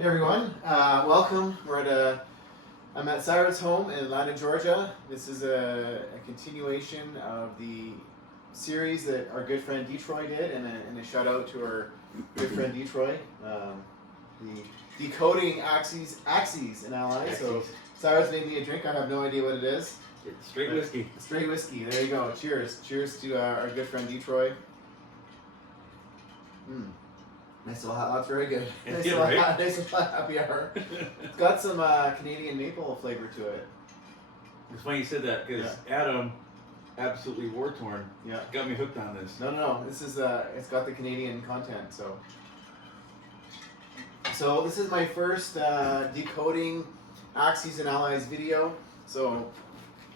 Hey everyone, welcome. I'm at Sired's home in Atlanta, Georgia. This is a continuation of the series that our good friend Dtroy did, and a shout out to our good friend Dtroy. The Decoding Axis and Allies. So Sired's made me a drink. I have no idea what it is. It's straight whiskey. Straight whiskey. There you go. Cheers. Cheers to our good friend Dtroy. Nice little hot. That's very good. Nice little happy hour. It's got some Canadian maple flavor to it. It's funny you said that because Adam, absolutely war torn, got me hooked on this. No. This is it's got the Canadian content. So this is my first Decoding Axis and Allies video. So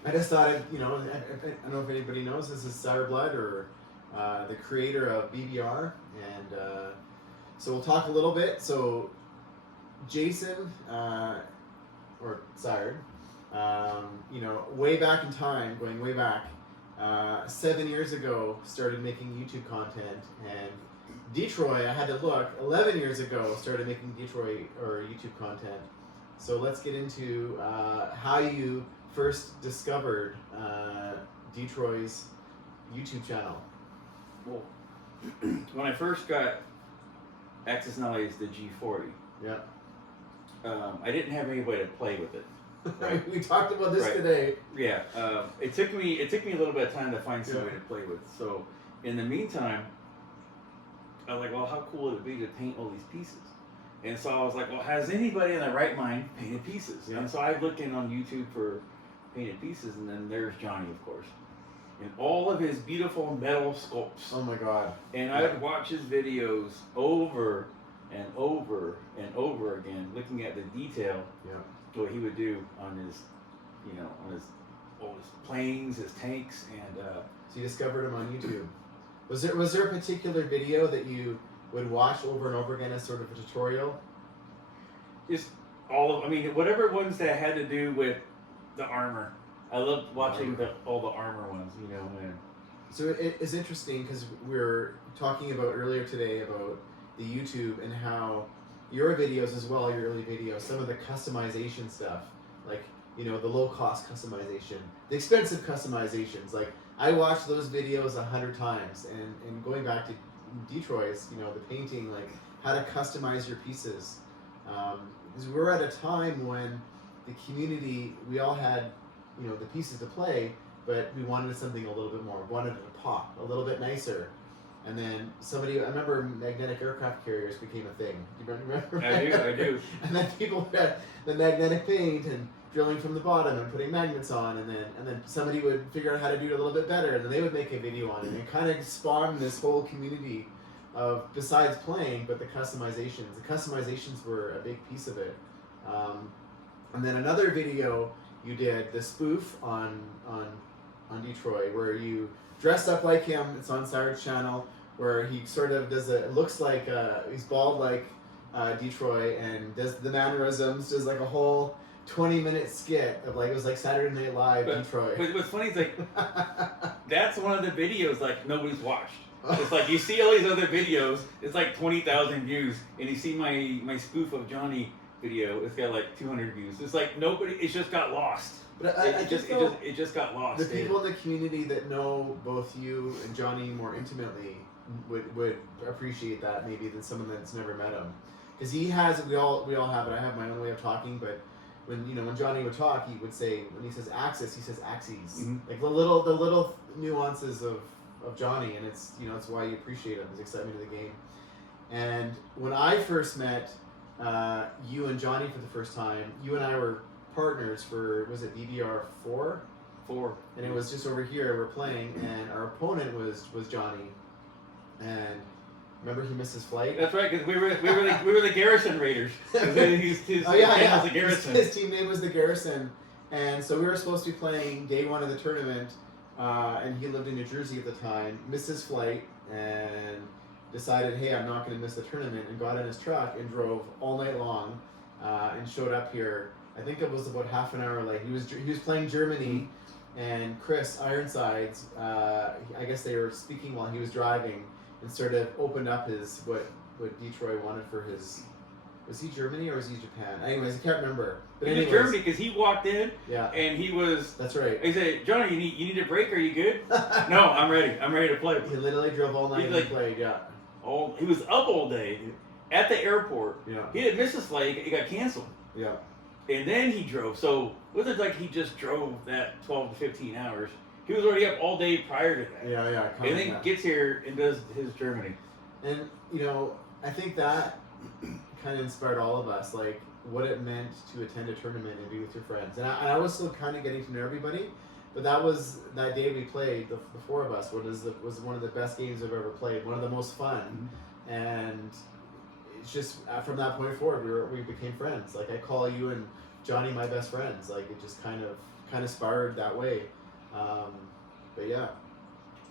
I just thought, I don't know if anybody knows, this is Siredblood, or the creator of BBR, and so we'll talk a little bit. So Jaysun, or Sired, way back in time, going way back, 7 years ago, started making YouTube content, and Dtroy, I had to look, 11 years ago, started making Dtroy or YouTube content. So let's get into how you first discovered Dtroy's YouTube channel. Well, when I first got Axis Allies, the G40, I didn't have any way to play with it. Right? We talked about this today. Yeah, it took me a little bit of time to find some way to play with. So in the meantime, I was like, well, how cool would it be to paint all these pieces? And so I was like, well, has anybody in their right mind painted pieces? And so I looked in on YouTube for painted pieces, and then there's Johnny, of course, and all of his beautiful metal sculpts. Oh my God! And I would watch his videos over and over and over again, looking at the detail. What he would do on his, all his planes, his tanks, and so you discovered him on YouTube. Was there a particular video that you would watch over and over again as sort of a tutorial? Just whatever ones that had to do with the armor. I loved watching all the armor ones, And so it is interesting because we were talking about earlier today about the YouTube and how your videos as well, your early videos, some of the customization stuff, like, the low cost customization, the expensive customizations. Like, I watched those videos 100 times, and going back to Dtroy's, the painting, like how to customize your pieces. Because we're at a time when the community, we all had, the pieces to play, but we wanted something a little bit more. We wanted it to pop a little bit nicer. And then I remember magnetic aircraft carriers became a thing. Do you remember? I do. And then people had the magnetic paint and drilling from the bottom and putting magnets on, and then somebody would figure out how to do it a little bit better, and then they would make a video on it. And it kind of spawned this whole community of, besides playing, but the customizations. The customizations were a big piece of it. And then another video you did, the spoof on Dtroy, where you dressed up like him. It's on Sired's channel, where he sort of does it looks like he's bald like Dtroy, and does the mannerisms, does like a whole 20-minute skit of, like, it was like Saturday Night Live Dtroy. But what's funny is, like, that's one of the videos, like, nobody's watched. It's like you see all these other videos, it's like 20,000 views, and you see my spoof of Johnny video, it's got like 200 views. It's like nobody, it just got lost. But it just got lost. The people in the community that know both you and Johnny more intimately would appreciate that maybe than someone that's never met him, because he has. We all have it. I have my own way of talking, but when Johnny would talk, he would say, when he says axis, he says axes. Like the little nuances of Johnny, and it's it's why you appreciate him, his excitement of the game. And when I first met you and Johnny for the first time, you and I were partners for, was it BBR 4? 4. And it was just over here, we're playing, and our opponent was Johnny. And remember, he missed his flight? That's right, because we were the Garrison Raiders. His team was the Garrison. His team name was the Garrison. And so we were supposed to be playing day 1 of the tournament, and he lived in New Jersey at the time, missed his flight, and decided, hey, I'm not going to miss the tournament, and got in his truck and drove all night long, and showed up here. I think it was about half an hour late. He was playing Germany, and Chris Ironsides, I guess they were speaking while he was driving, and sort of opened up his what Dtroy wanted for his Was he Germany or was he Japan? Anyways, I can't remember. But He was anyways, Germany because he walked in yeah, and he was. that's right. He said, "Johnny, you need a break? Are you good?" No, I'm ready. I'm ready to play. He literally drove all night He's and like- played. Yeah, He was up all day at the airport. yeah, He didn't miss his flight. It got canceled. yeah. And then he drove. So it wasn't like he just drove that 12 to 15 hours. He was already up all day prior to that. Yeah, yeah. And then gets here and does his Germany. And I think that kind of inspired all of us, like what it meant to attend a tournament and be with your friends. And I was still kind of getting to know everybody, but that day we played, the four of us, was one of the best games I've ever played, one of the most fun. And it's just from that point forward, we became friends. Like I call you and Johnny my best friends. Like it just kind of spiraled that way. But yeah,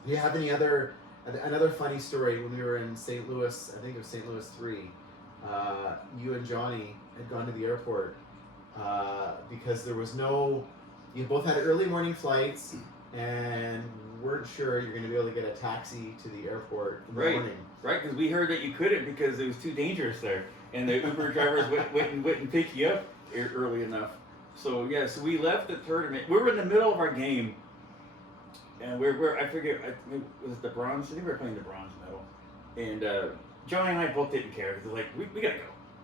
do you have another funny story? When we were in St. Louis, I think it was St. Louis 3, you and Johnny had gone to the airport because there was you both had early morning flights and weren't sure you're going to be able to get a taxi to the airport in the morning. Right, because we heard that you couldn't because it was too dangerous there. And the Uber drivers wouldn't pick you up early enough. So yeah, so we left the tournament. We were in the middle of our game. And I forget, was it the bronze? I think we were playing the bronze medal. And Johnny and I both didn't care. Because like, we gotta go.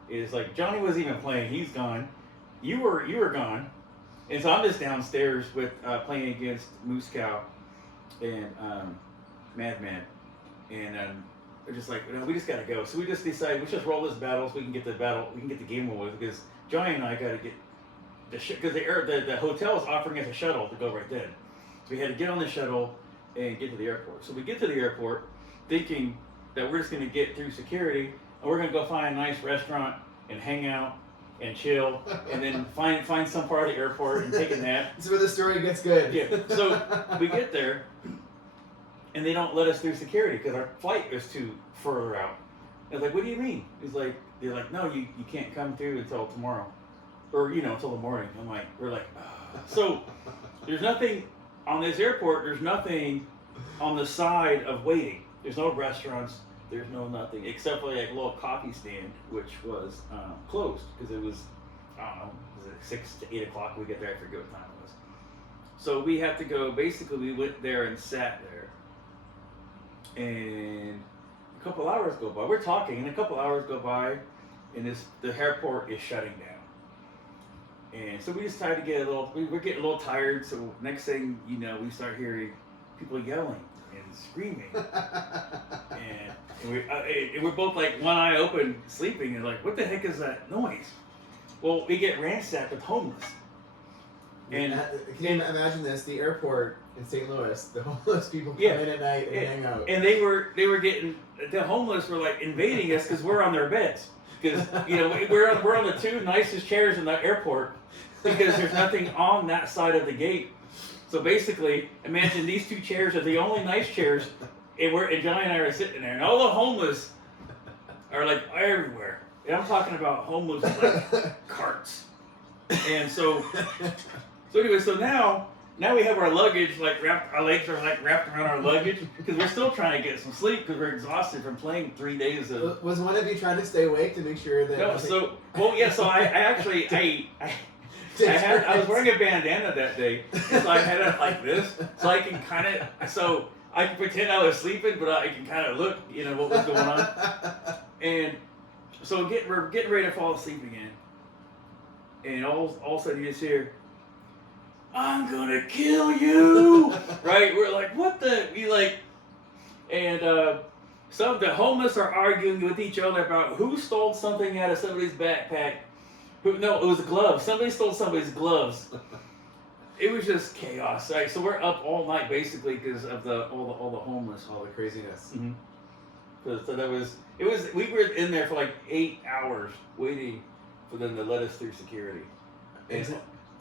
It's like, Johnny wasn't even playing. He's gone. You were gone. And so I'm just downstairs with playing against Moose Cow and Madman. And we're just like, we just gotta go. So we just decided, let's just roll this battle so we can get the game over with. Because Johnny and I gotta get because the hotel is offering us a shuttle to go right then. So we had to get on the shuttle and get to the airport. So we get to the airport thinking that we're just going to get through security and we're going to go find a nice restaurant and hang out and chill and then find some part of the airport and take a nap. This is where the story gets good. Yeah. So we get there and they don't let us through security because our flight is too further out. I was like, what do you mean? They're like, no, you can't come through until tomorrow. Or, until the morning. We're like, ugh. So there's nothing on this airport, there's nothing on the side of waiting. There's no restaurants, there's no nothing, except for like a little coffee stand, which was closed because it was, I don't know, was it 6 to 8 o'clock we get there? I forget what time it was. So we had to go, basically we went there and sat there. And a couple hours go by, we're talking, and a couple hours go by, and the airport is shutting down. And so we decided to get we're getting a little tired, so next thing you know, we start hearing people yelling and screaming. and we're both like one eye open, sleeping, and like, what the heck is that noise? Well, we get ransacked with homeless. And can you imagine this? The airport in St. Louis, the homeless people come in at night and hang out. And they were getting, the homeless were like invading us because we're on their beds. Because we're on the two nicest chairs in the airport because there's nothing on that side of the gate. So basically, imagine these two chairs are the only nice chairs, and Johnny and I are sitting there, and all the homeless are like everywhere. And I'm talking about homeless like carts. And so anyway, so now we have our luggage our legs are like wrapped around our luggage because we're still trying to get some sleep because we're exhausted from playing 3 days of. Was one of you trying to stay awake to make sure that? No, so I actually I was wearing a bandana that day, and so I had it like this, so I can pretend I was sleeping, but I can kind of look, what was going on, and so we're getting ready to fall asleep again, and all of a sudden you just hear, "I'm gonna kill you!" Right? We're like, what the? Some of the homeless are arguing with each other about who stole something out of somebody's backpack. No, it was gloves. Somebody stole somebody's gloves. It was just chaos, right? So we're up all night basically because of all the homeless, all the craziness. Mm-hmm. So we were in there for like 8 hours waiting for them to let us through security. And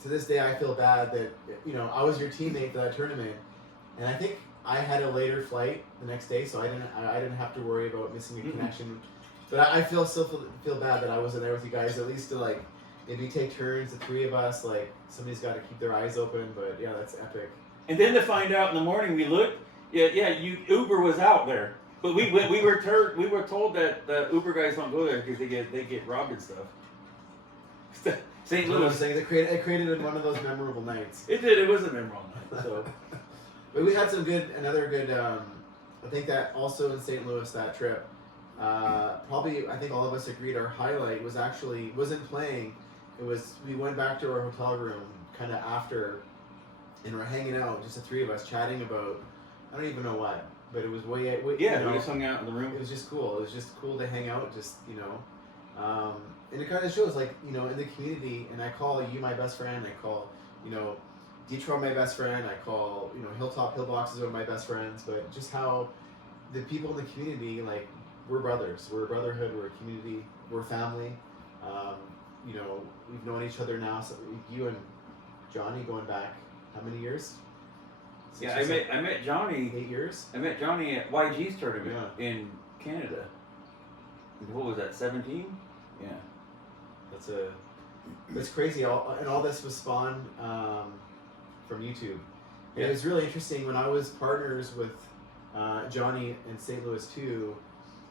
to this day, I feel bad that I was your teammate for that tournament, and I think I had a later flight the next day, so I didn't have to worry about missing a connection. But I still feel bad that I wasn't there with you guys, at least to maybe take turns, the three of us, somebody's got to keep their eyes open, but yeah, that's epic. And then to find out in the morning, we looked, Uber was out there. But we were told that the Uber guys don't go there because they get robbed and stuff. St. Louis. It created one of those memorable nights. It did. It was a memorable night. So, but we had another good. I think that also in St. Louis that trip. Probably, I think all of us agreed our highlight wasn't playing. It was we went back to our hotel room kind of after, and we're hanging out, just the three of us chatting about I don't even know what, but it was way yeah. We just hung out in the room. It was just cool. It was just cool to hang out, just and it kind of shows like in the community. And I call you my best friend. I call Dtroy my best friend. I call Hilltop Pillbox is one of my best friends. But just how the people in the community like. We're brothers. We're a brotherhood. We're a community. We're family. We've known each other now. So you and Johnny going back how many years? Yeah, I met Johnny. 8 years. I met Johnny at YG's tournament in Canada. What was that? 17? Yeah. That's crazy. All this was spawned from YouTube. And it was really interesting when I was partners with Johnny in St. Louis too.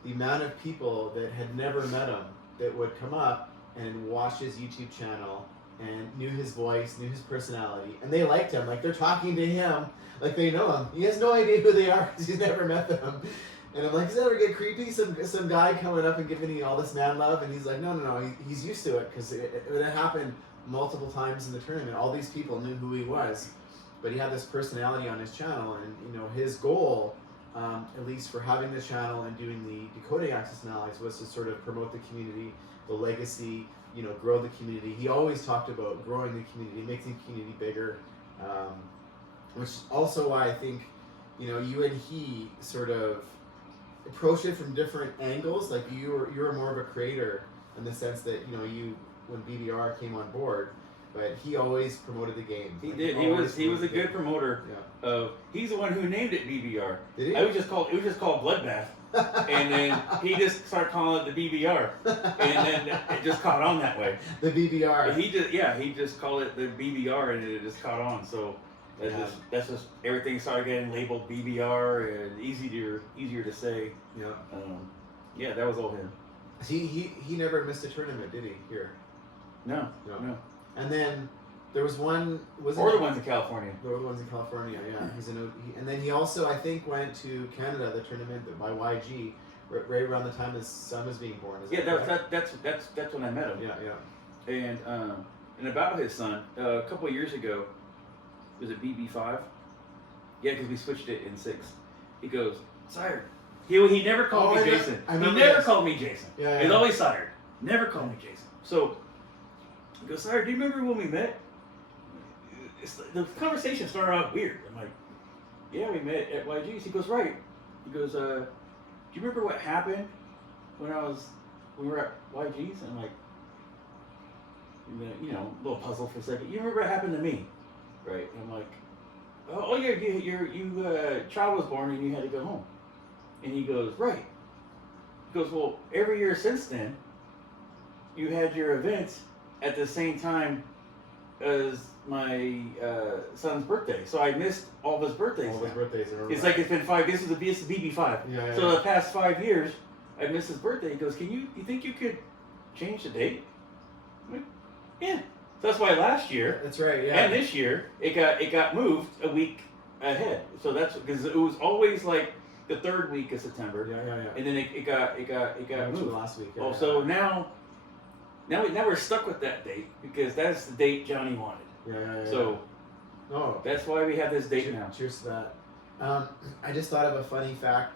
The amount of people that had never met him that would come up and watch his YouTube channel and knew his voice, knew his personality, and they liked him. Like they're talking to him, like they know him. He has no idea who they are because he's never met them. And I'm like, does that ever get creepy? Some guy coming up and giving you all this man love, and he's like, no, he's used to it because it happened multiple times in the tournament. All these people knew who he was, but he had this personality on his channel, and his goal. At least for having the channel and doing the Decoding Axis Allies was to sort of promote the community, the legacy, grow the community. He always talked about growing the community, making the community bigger, which is also why I think, you and he sort of approached it from different angles. Like you were more of a creator in the sense that, when BBR came on board, but he always promoted the game. He did. He was a good promoter. Yeah. He's the one who named it BBR. Did he? It was just called Bloodbath, and then he just started calling it the BBR, and then it just caught on that way. The BBR. He just called it the BBR, and it just caught on. So that's just everything started getting labeled BBR and easier to say. Yeah. That was all him. He never missed a tournament, did he? Here. No. And then there was one. Or the ones in California. There were the ones in California. Yeah, and then he also I think went to Canada, the tournament by YG, right around the time his son was being born. That's when I met him. Yeah. And about his son, a couple of years ago, was it BB5? Yeah, because we switched it in 6. He goes, Sire. He never called me Jaysun. He never called me Jaysun. Yeah. He's always Sire. Never called me Jaysun. So he goes, Sire, do you remember when we met? The conversation started out weird. I'm like, yeah, we met at YG's. He goes, right. He goes, do you remember what happened when we were at YG's? And I'm like, a little puzzled for a second. You remember what happened to me? Right. And I'm like, oh yeah, your child was born and you had to go home. And he goes, right. He goes, well, every year since then, you had your events at the same time as my son's birthday. So I missed all of his birthdays. All of his birthdays. It's like it's been 5. This is BB5. Yeah. So the past 5 years, I missed his birthday. He goes, you think you could change the date? I'm like, yeah. So that's why last year. That's right. Yeah. And this year it got moved a week ahead. So that's because it was always like the 3rd week of September. Yeah. And then it got moved last week. Yeah. So now we're stuck with that date because that's the date Johnny wanted. Yeah. So that's why we have this date now. Cheers to that. I just thought of a funny fact.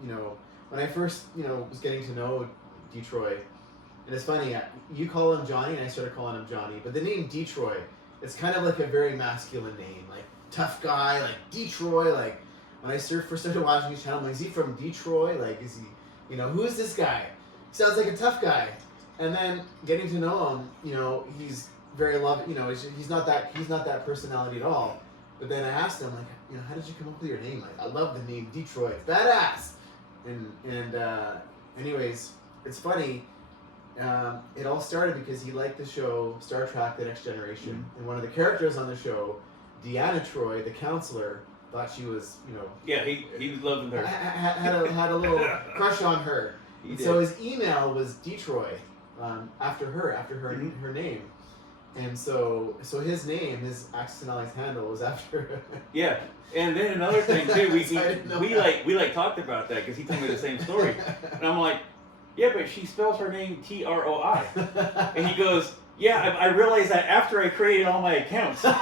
When I first was getting to know Dtroy, and it's funny. You call him Johnny, and I started calling him Johnny. But the name Dtroy, it's kind of like a very masculine name, like tough guy, like Dtroy. Like when I first started watching his channel, I'm like, is he from Detroit? Like, is he? Who is this guy? Sounds like a tough guy. And then getting to know him, he's very loving. He's not that personality at all. But then I asked him, like, how did you come up with your name? Like, I love the name Detroit. It's badass. And anyways, it's funny. It all started because he liked the show Star Trek: The Next Generation, and one of the characters on the show, Deanna Troi, the counselor, thought she was, Yeah, he was loving her. had a little crush on her. He And did. so his email was Dtroy, after her name. And so his name, his Axis and Allies handle was after. Yeah, and then another thing too, we talked about that because he told me the same story, and I'm like, yeah, but she spells her name Troi, and he goes, yeah, I realized that after I created all my accounts. Well,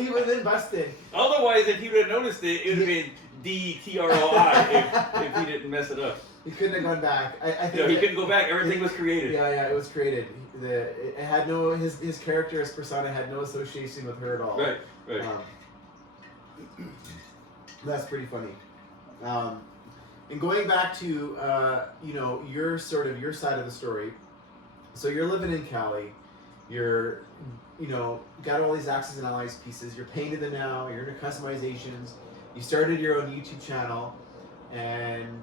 he would have been busted. Otherwise, if he would have noticed it, it would have been Dtroi if he didn't mess it up. He couldn't have gone back. I think No, he couldn't go back. Everything was created. Yeah, it was created. It had no his character, his persona had no association with her at all. Right. That's pretty funny. And going back to your side of the story. So you're living in Cali. You're got all these Axis and Allies pieces. You're painted them now. You're into customizations. You started your own YouTube channel, and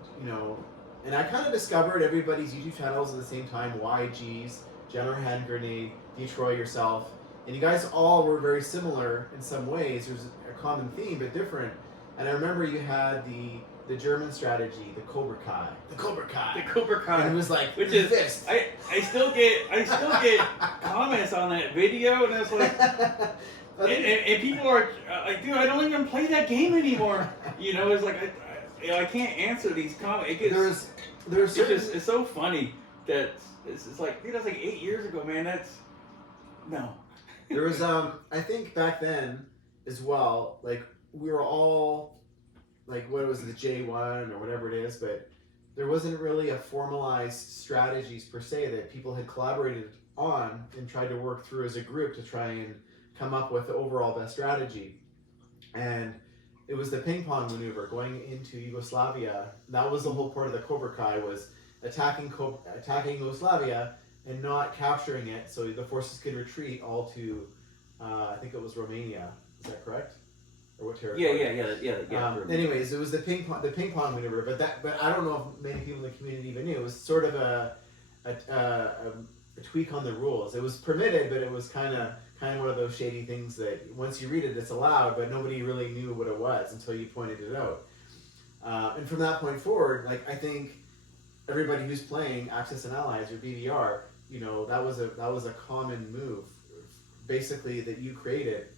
and I kind of discovered everybody's YouTube channels at the same time. YG's, General Hand Grenade, Dtroy, yourself, and you guys all were very similar in some ways. There's a common theme, but different. And I remember you had the German strategy, the Cobra Kai. The Cobra Kai. And it was like, which is fist. I still get comments on that video, and it's like, and people are like, dude, I don't even play that game anymore. It's like I can't answer these comments. It gets, it's so funny that it's like, dude, that's like 8 years ago, man. That's no. There was I think back then as well, like we were all like, what was it, the J1 or whatever it is, but there wasn't really a formalized strategies per se that people had collaborated on and tried to work through as a group to try and come up with the overall best strategy. And it was the ping pong maneuver going into Yugoslavia. That was the whole part of the Cobra Kai, was attacking Yugoslavia and not capturing it, so the forces could retreat all to, I think it was Romania. Is that correct? Or what territory? Yeah. Anyways, it was the ping pong maneuver, but I don't know if many people in the community even knew. It was sort of a tweak on the rules. It was permitted, but it was kind of one of those shady things that once you read it, it's allowed, but nobody really knew what it was until you pointed it out. And from that point forward, like, I think everybody who's playing Axis and Allies or BDR, that was a common move, basically, that you created,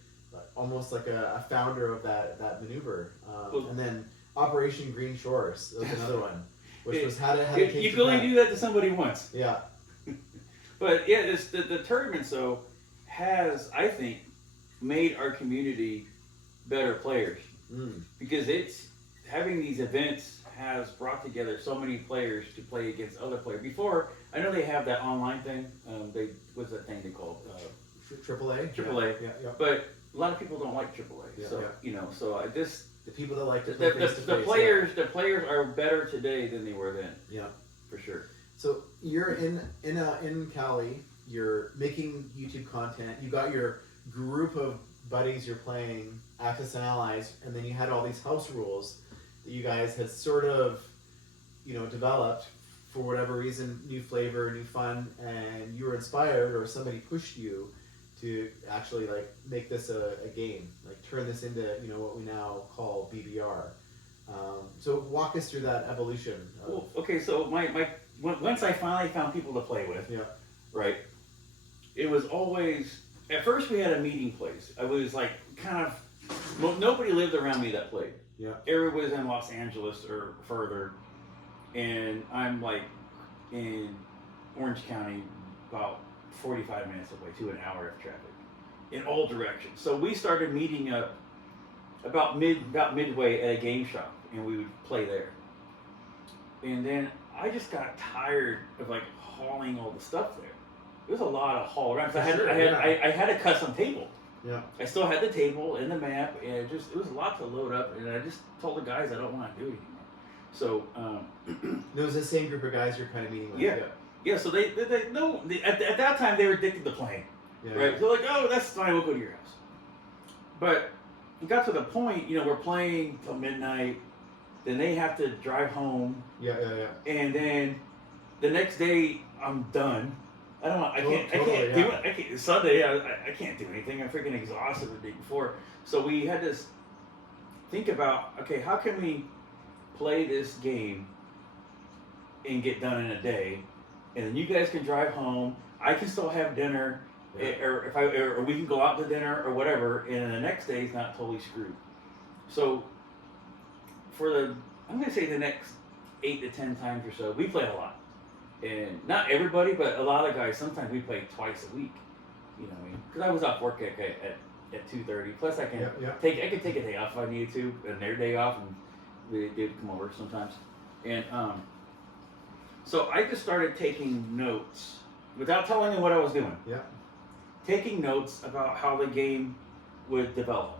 almost like a founder of that maneuver. And then Operation Green Shores, that was another one, which was how to take you can only do that to somebody once. Yeah. But yeah, the tournament has, I think, made our community better players, because it's having these events has brought together so many players to play against other players. Before, I know they have that online thing. What's that thing they call? AAA. AAA. Yeah. But a lot of people don't like AAA. Yeah. So the people that like to the play the players are better today than they were then. Yeah, for sure. So you're in Cali. You're making YouTube content. You got your group of buddies. You're playing Axis and Allies, and then you had all these house rules that you guys had sort of, developed for whatever reason, new flavor, new fun, and you were inspired, or somebody pushed you to actually make this a game, turn this into what we now call BBR. So walk us through that evolution. Well, okay, so once I finally found people to play with, right, it was always, at first we had a meeting place. I was nobody lived around me that played. Yeah. Everybody was in Los Angeles or further, and I'm in Orange County, about 45 minutes away to an hour of traffic in all directions. So we started meeting up about midway at a game shop, and we would play there. And then I just got tired of hauling all the stuff there. It was a lot of haul around. I had a custom table. Yeah. I still had the table and the map, and it was a lot to load up. And I just told the guys I don't want to do it anymore. So it was the same group of guys you're kind of meeting with. Yeah. So they no, at that time they were addicted to playing. Yeah. Right. So oh, that's fine. We'll go to your house. But it got to the point, we're playing till midnight. Then they have to drive home. Yeah. And then the next day I'm done. I don't know. I can't do it. I can't. Sunday, I can't do anything. I'm freaking exhausted the day before. So we had to think about, okay, how can we play this game and get done in a day, and then you guys can drive home. I can still have dinner, or we can go out to dinner or whatever, and the next day is not totally screwed. So I'm gonna say the next 8 to 10 times or so, we play a lot, and not everybody, but a lot of guys. Sometimes we play twice a week. You know what I mean? Because I was off work at 2:30. Plus, I can take a day off if I need to, and their day off, and they would come over sometimes. And so I just started taking notes without telling them what I was doing. Yeah. Taking notes about how the game would develop.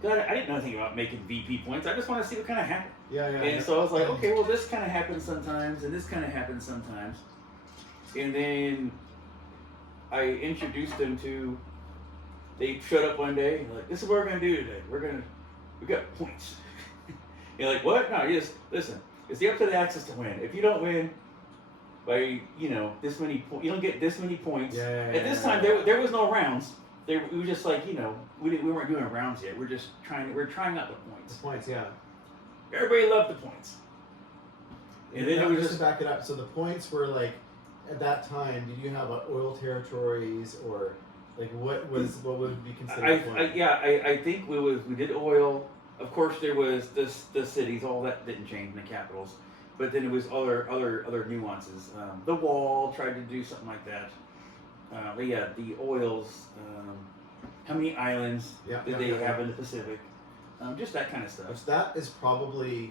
Because I didn't know anything about making VP points. I just want to see what kind of happened. And so I was like, okay, well, this kind of happens sometimes, and this kind of happens sometimes. And then I introduced them to. They showed up one day and like, this is what we're gonna do today. We got points. You're like, what? No, you just listen. It's up to the Axis to win. If you don't win by this many points, you don't get this many points. At this time, there was no rounds. We were just like we weren't doing rounds yet. We're trying out the points. The points, yeah. Everybody loved the points. And then it was just to back it up. So the points were like, at that time, did you have oil territories or like what would be considered? I think we did oil. Of course, there was the cities. All that didn't change in the capitals, but then it was other nuances. The wall tried to do something like that. But yeah, the oils. How many islands did they have in the Pacific? Just that kind of stuff. Which that is probably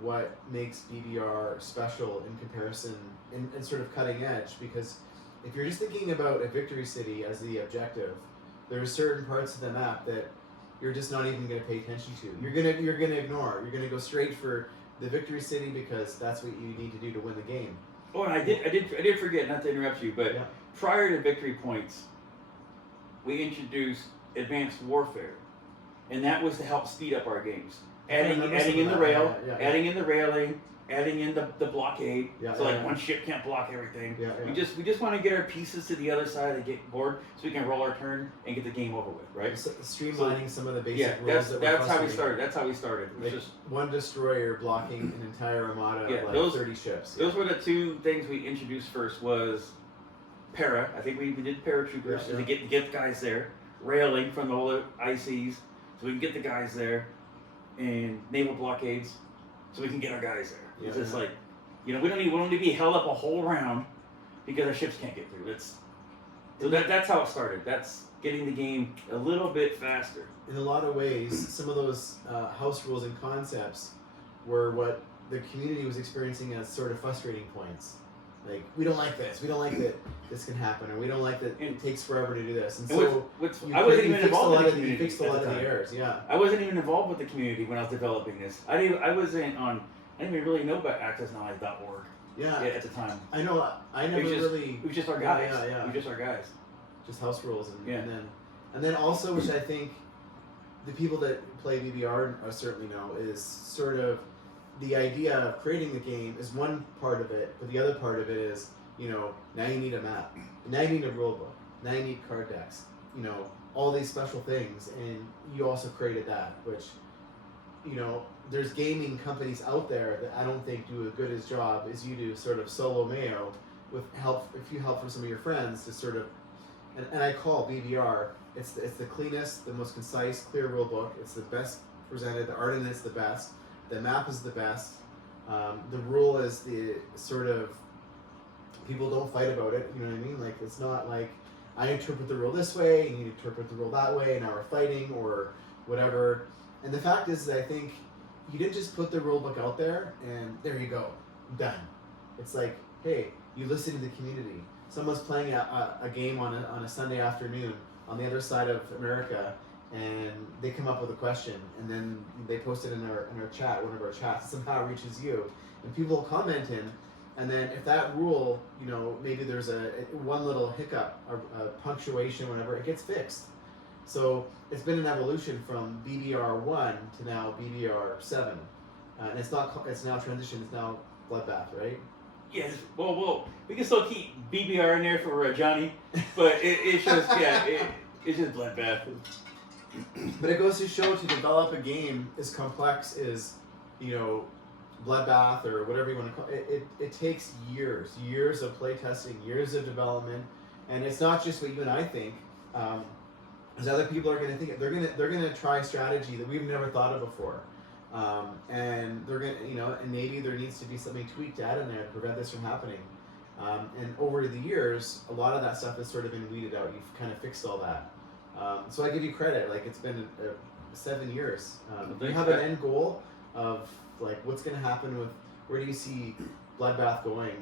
what makes BBR special in comparison and sort of cutting edge, because if you're just thinking about a victory city as the objective, there are certain parts of the map that you're just not even going to pay attention to. You're gonna ignore. You're gonna go straight for the victory city because that's what you need to do to win the game. Oh, and I did forget, not to interrupt you, but prior to victory points, we introduced advanced warfare, and that was to help speed up our games. Adding in the rail, adding in the railing, adding in the blockade. So one ship can't block everything. We just want to get our pieces to the other side and get board so we can roll our turn and get the game over with, right? So streamlining some of the basic rules. That's how we started. That's how we started. It was just one destroyer blocking an entire armada of 30 ships. Those were the two things we introduced first. Was para. I think we did paratroopers to get the guys there. Railing from all the ICs so we can get the guys there, and naval blockades so we can get our guys there. It's just like, we don't need to be held up a whole round because our ships can't get through. That's how it started. That's getting the game a little bit faster. In a lot of ways, some of those house rules and concepts were what the community was experiencing as sort of frustrating points. Like, we don't like this. We don't like that this can happen, or we don't like that it takes forever to do this. And so I wasn't even involved in the community. You fixed a lot of the errors. I wasn't even involved with the community when I was developing this. I didn't even really know about AccessAllies.org. At the time. I know. I never really. It was just our guys. It was just our guys. Just house rules and then also, which I think the people that play BBR certainly know, is sort of the idea of creating the game is one part of it, but the other part of it is, now you need a map, now you need a rule book, now you need card decks, all these special things, and you also created that, which, there's gaming companies out there that I don't think do as good a job as you do, sort of solo Mayo, with help, if you help from some of your friends to sort of, and I call BBR, it's the cleanest, the most concise, clear rule book, it's the best presented, the art in it's the best, the map is the best. The rule is the sort of, people don't fight about it. You know what I mean? Like, it's not like I interpret the rule this way and you interpret the rule that way, and now we're fighting or whatever. And the fact is that I think you didn't just put the rule book out there and there you go, done. It's like, hey, you listen to the community. Someone's playing a game on a Sunday afternoon on the other side of America, and they come up with a question, and then they post it in our chat, one of our chats, somehow reaches you, and people comment in, and then if that rule, maybe there's one little hiccup, a punctuation, whatever, it gets fixed. So it's been an evolution from BBR 1 to now BBR 7, and it's now transitioned. It's now Bloodbath, right? Yes. Well, we can still keep BBR in there for Johnny, but it's just it's just bloodbath. But it goes to show, to develop a game as complex as, Bloodbath or whatever you want to call it, it takes years of play testing, years of development, and it's not just what you and I think. As other people are going to think, they're going to try a strategy that we've never thought of before, and they're going to, and maybe there needs to be something tweaked to add in there to prevent this from happening. And over the years, a lot of that stuff has sort of been weeded out. You've kind of fixed all that. So I give you credit. Like, it's been 7 years. Do you have an end goal of like what's going to happen with, where do you see Bloodbath going?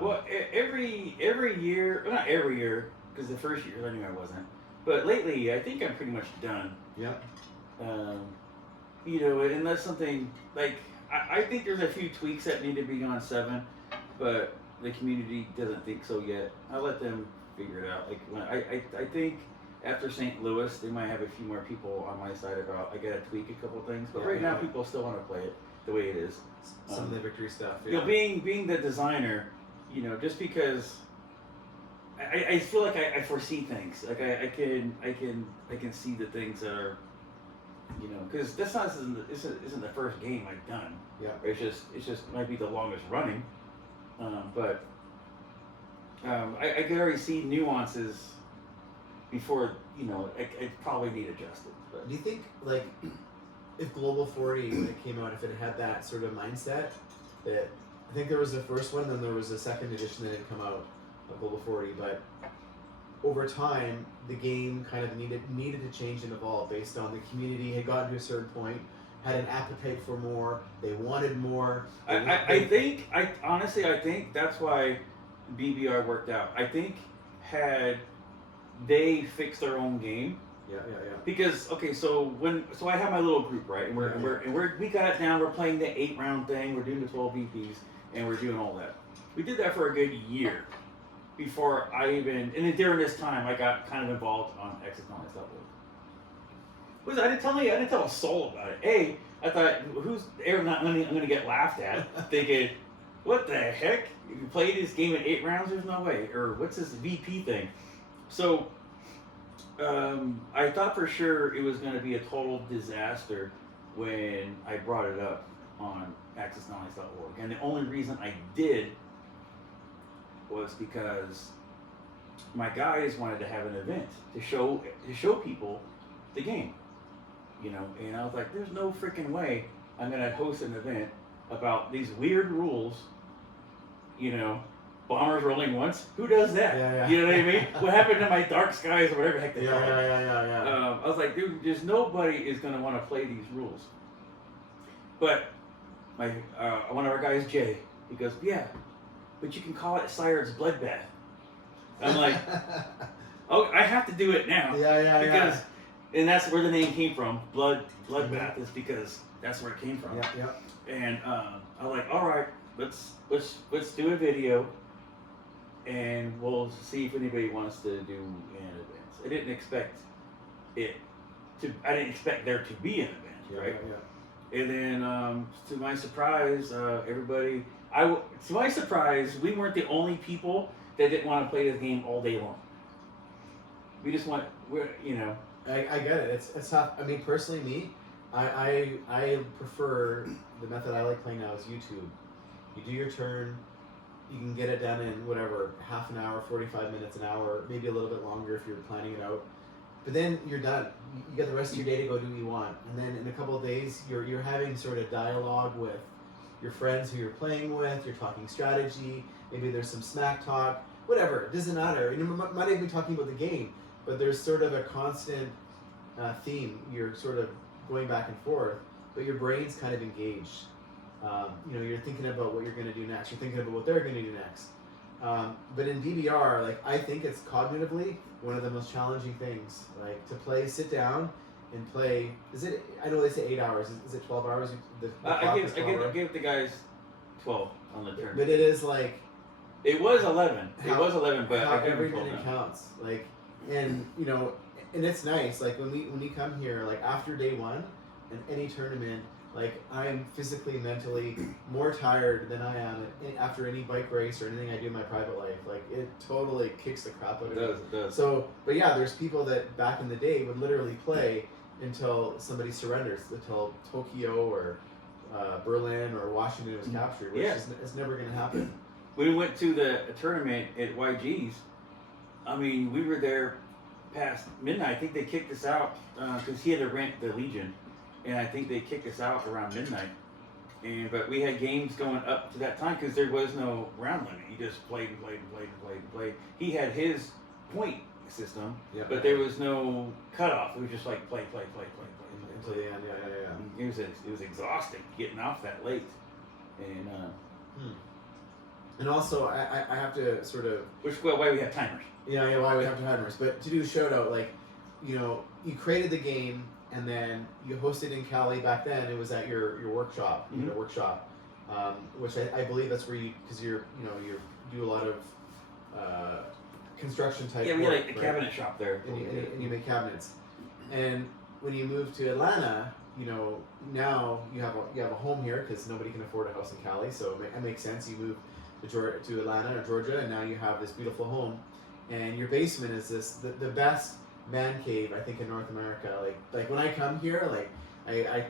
Well, every year, well, not every year, because the first year I knew I wasn't. But lately, I think I'm pretty much done. Yeah. And that's something like I think there's a few tweaks that need to be on 7, but the community doesn't think so yet. I'll let them figure it out. Like when I think after St. Louis, they might have a few more people on my side about I gotta tweak a couple things. But right now, people still want to play it the way it is. Some of the victory stuff. Yeah. Being the designer, just because I feel like I foresee things. Like I can see the things that are, because this isn't the first game I've done. Yeah. It's just might be the longest running, but I can already see nuances before it probably need adjusted. But do you think, like, if Global 40, when it came out, if it had that sort of mindset, that I think there was the first one, then there was a second edition that had come out of Global 40, but over time the game kind of needed to change and evolve based on the community had gotten to a certain point, had an appetite for more, they wanted more. I honestly think that's why BBR worked out. I think had they fixed their own game. Yeah. Because so I have my little group, right, and we got it down. We're playing the 8-round thing. We're doing the 12 VPs, and we're doing all that. We did that for a good year before and then during this time I got kind of involved on Axis Allies. I didn't tell a soul about it. I thought, I'm gonna get laughed at, thinking, what the heck? You play this game in 8 rounds? There's no way. Or what's this VP thing? So I thought for sure it was going to be a total disaster when I brought it up on AxisAllies.org. And the only reason I did was because my guys wanted to have an event to show people the game. And I was like, there's no freaking way I'm going to host an event about these weird rules, bombers rolling once. Who does that? Yeah. You know what I mean? What happened to my dark skies or whatever the heck they call it? Yeah. I was like, dude, there's nobody is going to want to play these rules. But one of our guys, Jay, he goes, yeah, but you can call it Sired's Bloodbath. I'm like, oh, I have to do it now. Yeah. And that's where the name came from. Bloodbath is because that's where it came from. Yeah. And I was like, all right, let's do a video, and we'll see if anybody wants to do an event. I didn't expect there to be an event, right? Yeah. And then, to my surprise, we weren't the only people that didn't want to play this game all day long. We just want, I get it. It's tough. I mean, personally, I prefer, the method I like playing now is YouTube. You do your turn, you can get it done in whatever, half an hour, 45 minutes, an hour, maybe a little bit longer if you're planning it out. But then you're done. You get the rest of your day to go do what you want. And then in a couple of days, you're having sort of dialogue with your friends who you're playing with, you're talking strategy, maybe there's some smack talk, whatever, it doesn't matter. You might not even be talking about the game, but there's sort of a constant theme. You're sort of going back and forth, but your brain's kind of engaged. You're thinking about what you're going to do next. You're thinking about what they're going to do next. But in BBR, like, I think it's cognitively one of the most challenging things. Like, to play, sit down and play. I know they say 8 hours. Is it 12 hours? I gave the guys 12 on the turn. But it is like, it was 11. It was 11, but how I gave every them 12 minute now. counts. Like, and and it's nice. Like when we come here, like after day one, and any tournament, Like, I'm physically, mentally more tired than I am after any bike race or anything I do in my private life. Like, it totally kicks the crap out of me. It does. So, but yeah, there's people that back in the day would literally play until somebody surrenders, until Tokyo or Berlin or Washington was captured, which is never going to happen. When we went to the tournament at YG's, I mean, we were there past midnight. I think they kicked us out because he had to rent the Legion, and I think they kicked us out around midnight. But we had games going up to that time because there was no round limit. You just played and played and played and played and played. He had his point system, but there was no cutoff. It was just like play Until the end, yeah. It was exhausting getting off that late, and And also, I have to sort of... which is why we have timers. Yeah, why we have timers. But to do a shout out, like, you know, you created the game and then you hosted in Cali. Back then, it was at your workshop, Mm-hmm. your workshop, which I believe that's where you, because you do a lot of construction type. Yeah, we had work, like a right? cabinet shop there, and you make cabinets. And when you moved to Atlanta, you know, now you have a home here because nobody can afford a house in Cali, so it makes sense. You move to Atlanta or Georgia, and now you have this beautiful home, and your basement is the best man cave I think in North America. Like when I come here, like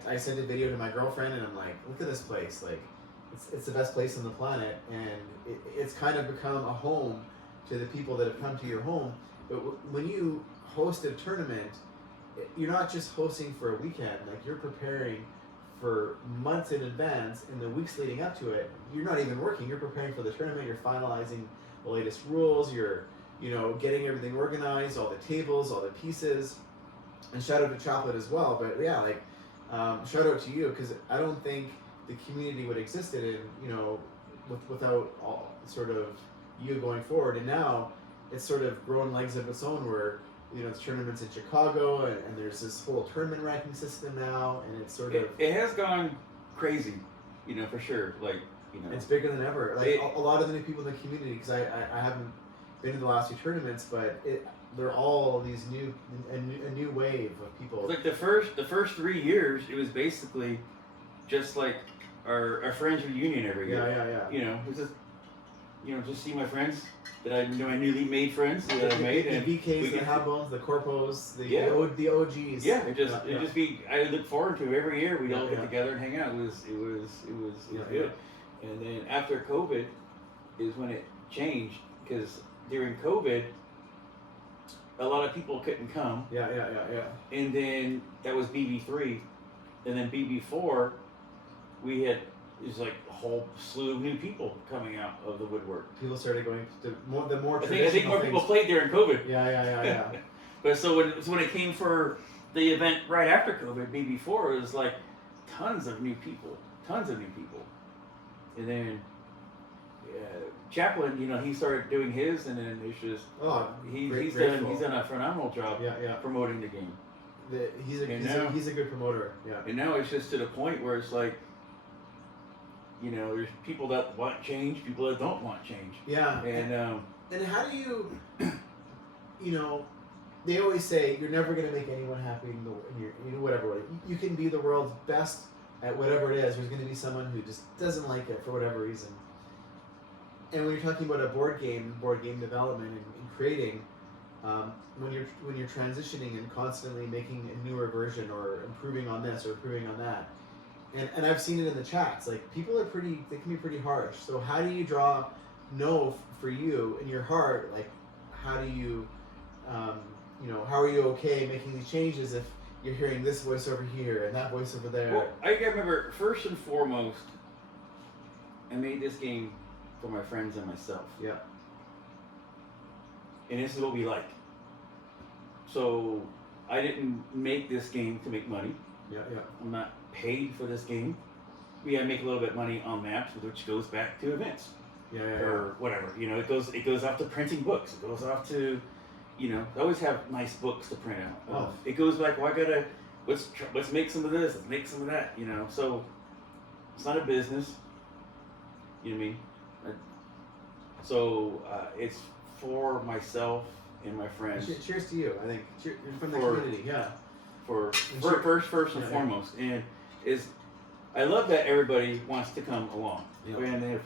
I sent a video to my girlfriend, and I'm like, look at this place, like it's the best place on the planet, and it's kind of become a home to the people that have come to your home. But when you host a tournament, you're not just hosting for a weekend, like you're preparing for months in advance, and the weeks leading up to it, you're not even working. You're preparing for the tournament. You're finalizing the latest rules. You're, getting everything organized, all the tables, all the pieces. And shout out to Chocolate as well. But yeah, like shout out to you, because I don't think the community would exist without all sort of you going forward. And now it's sort of grown legs of its own, where the tournaments in Chicago, and there's this whole tournament ranking system now, and it's sort of... It has gone crazy, for sure. It's bigger than ever. Like, a lot of the new people in the community, because I haven't been to the last two tournaments, but they're all these a new wave of people. Like the first 3 years, it was basically just like our friends reunion every year. Yeah. It was just, just see my friends that I newly made friends that I made, and the VKs, the Habbones, the Corpos, the OGs. Yeah, it just be. I look forward to every year. We'd all get together and hang out. It was good. And then after COVID is when it changed, because during COVID, a lot of people couldn't come. Yeah. And then that was BB3, and then BB4, we had like a whole slew of new people coming out of the woodwork. People started going to the more I traditional think more people played during COVID. Yeah. But so when it came for the event right after COVID, BB4, it was like tons of new people. And then Chaplin, he started doing his, and then it's just he's done a phenomenal job promoting the game. He's a good promoter. Yeah. And now it's just to the point where it's like, there's people that want change, people that don't want change. Yeah. And how do you, they always say you're never going to make anyone happy in your whatever way. You can be the world's best at whatever it is. There's going to be someone who just doesn't like it for whatever reason. And when you're talking about a board game development and creating, when you're transitioning and constantly making a newer version or improving on this or improving on that, and I've seen it in the chats, like people they can be pretty harsh. So how do you draw for you in your heart, like how do you, how are you okay making these changes if you're hearing this voice over here and that voice over there? Well, I remember first and foremost, I made this game for my friends and myself. Yeah. And this is what we like. So I didn't make this game to make money. Yeah. I'm not paid for this game. We gotta make a little bit of money on maps, which goes back to events. Or whatever. It goes off to printing books. It goes off to, I always have nice books to print out. It goes like, well, let's make some of this, let's make some of that, So it's not a business. You know what I mean? So it's for myself and my friends. Cheers to you, I think. From the community, yeah. First and foremost, and is I love that everybody wants to come along, Yeah. and if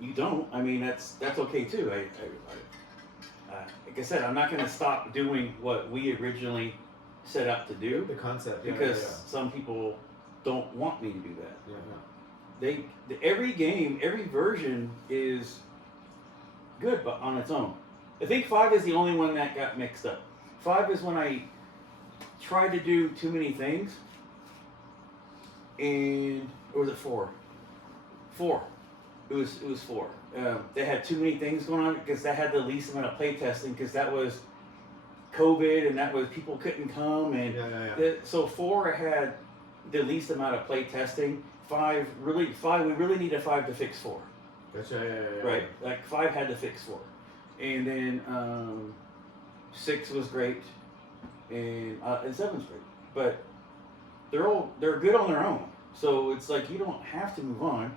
you don't, I mean that's okay too. Like I said, I'm not going to stop doing what we originally set out to do The concept. because some people don't want me to do that. Yeah. Every game, every version is good, but on its own. I think 5 is the only one that got mixed up. 5 is when I tried to do too many things, and or was it 4? 4. It was 4. They had too many things going on because that had the least amount of play testing because that was COVID and that was people couldn't come and so 4 had the least amount of play testing. 5 we really needed 5 to fix 4. Gotcha. Right, like 5 had to fix 4, and then 6 was great, and 7's great, but they're good on their own. So it's like you don't have to move on,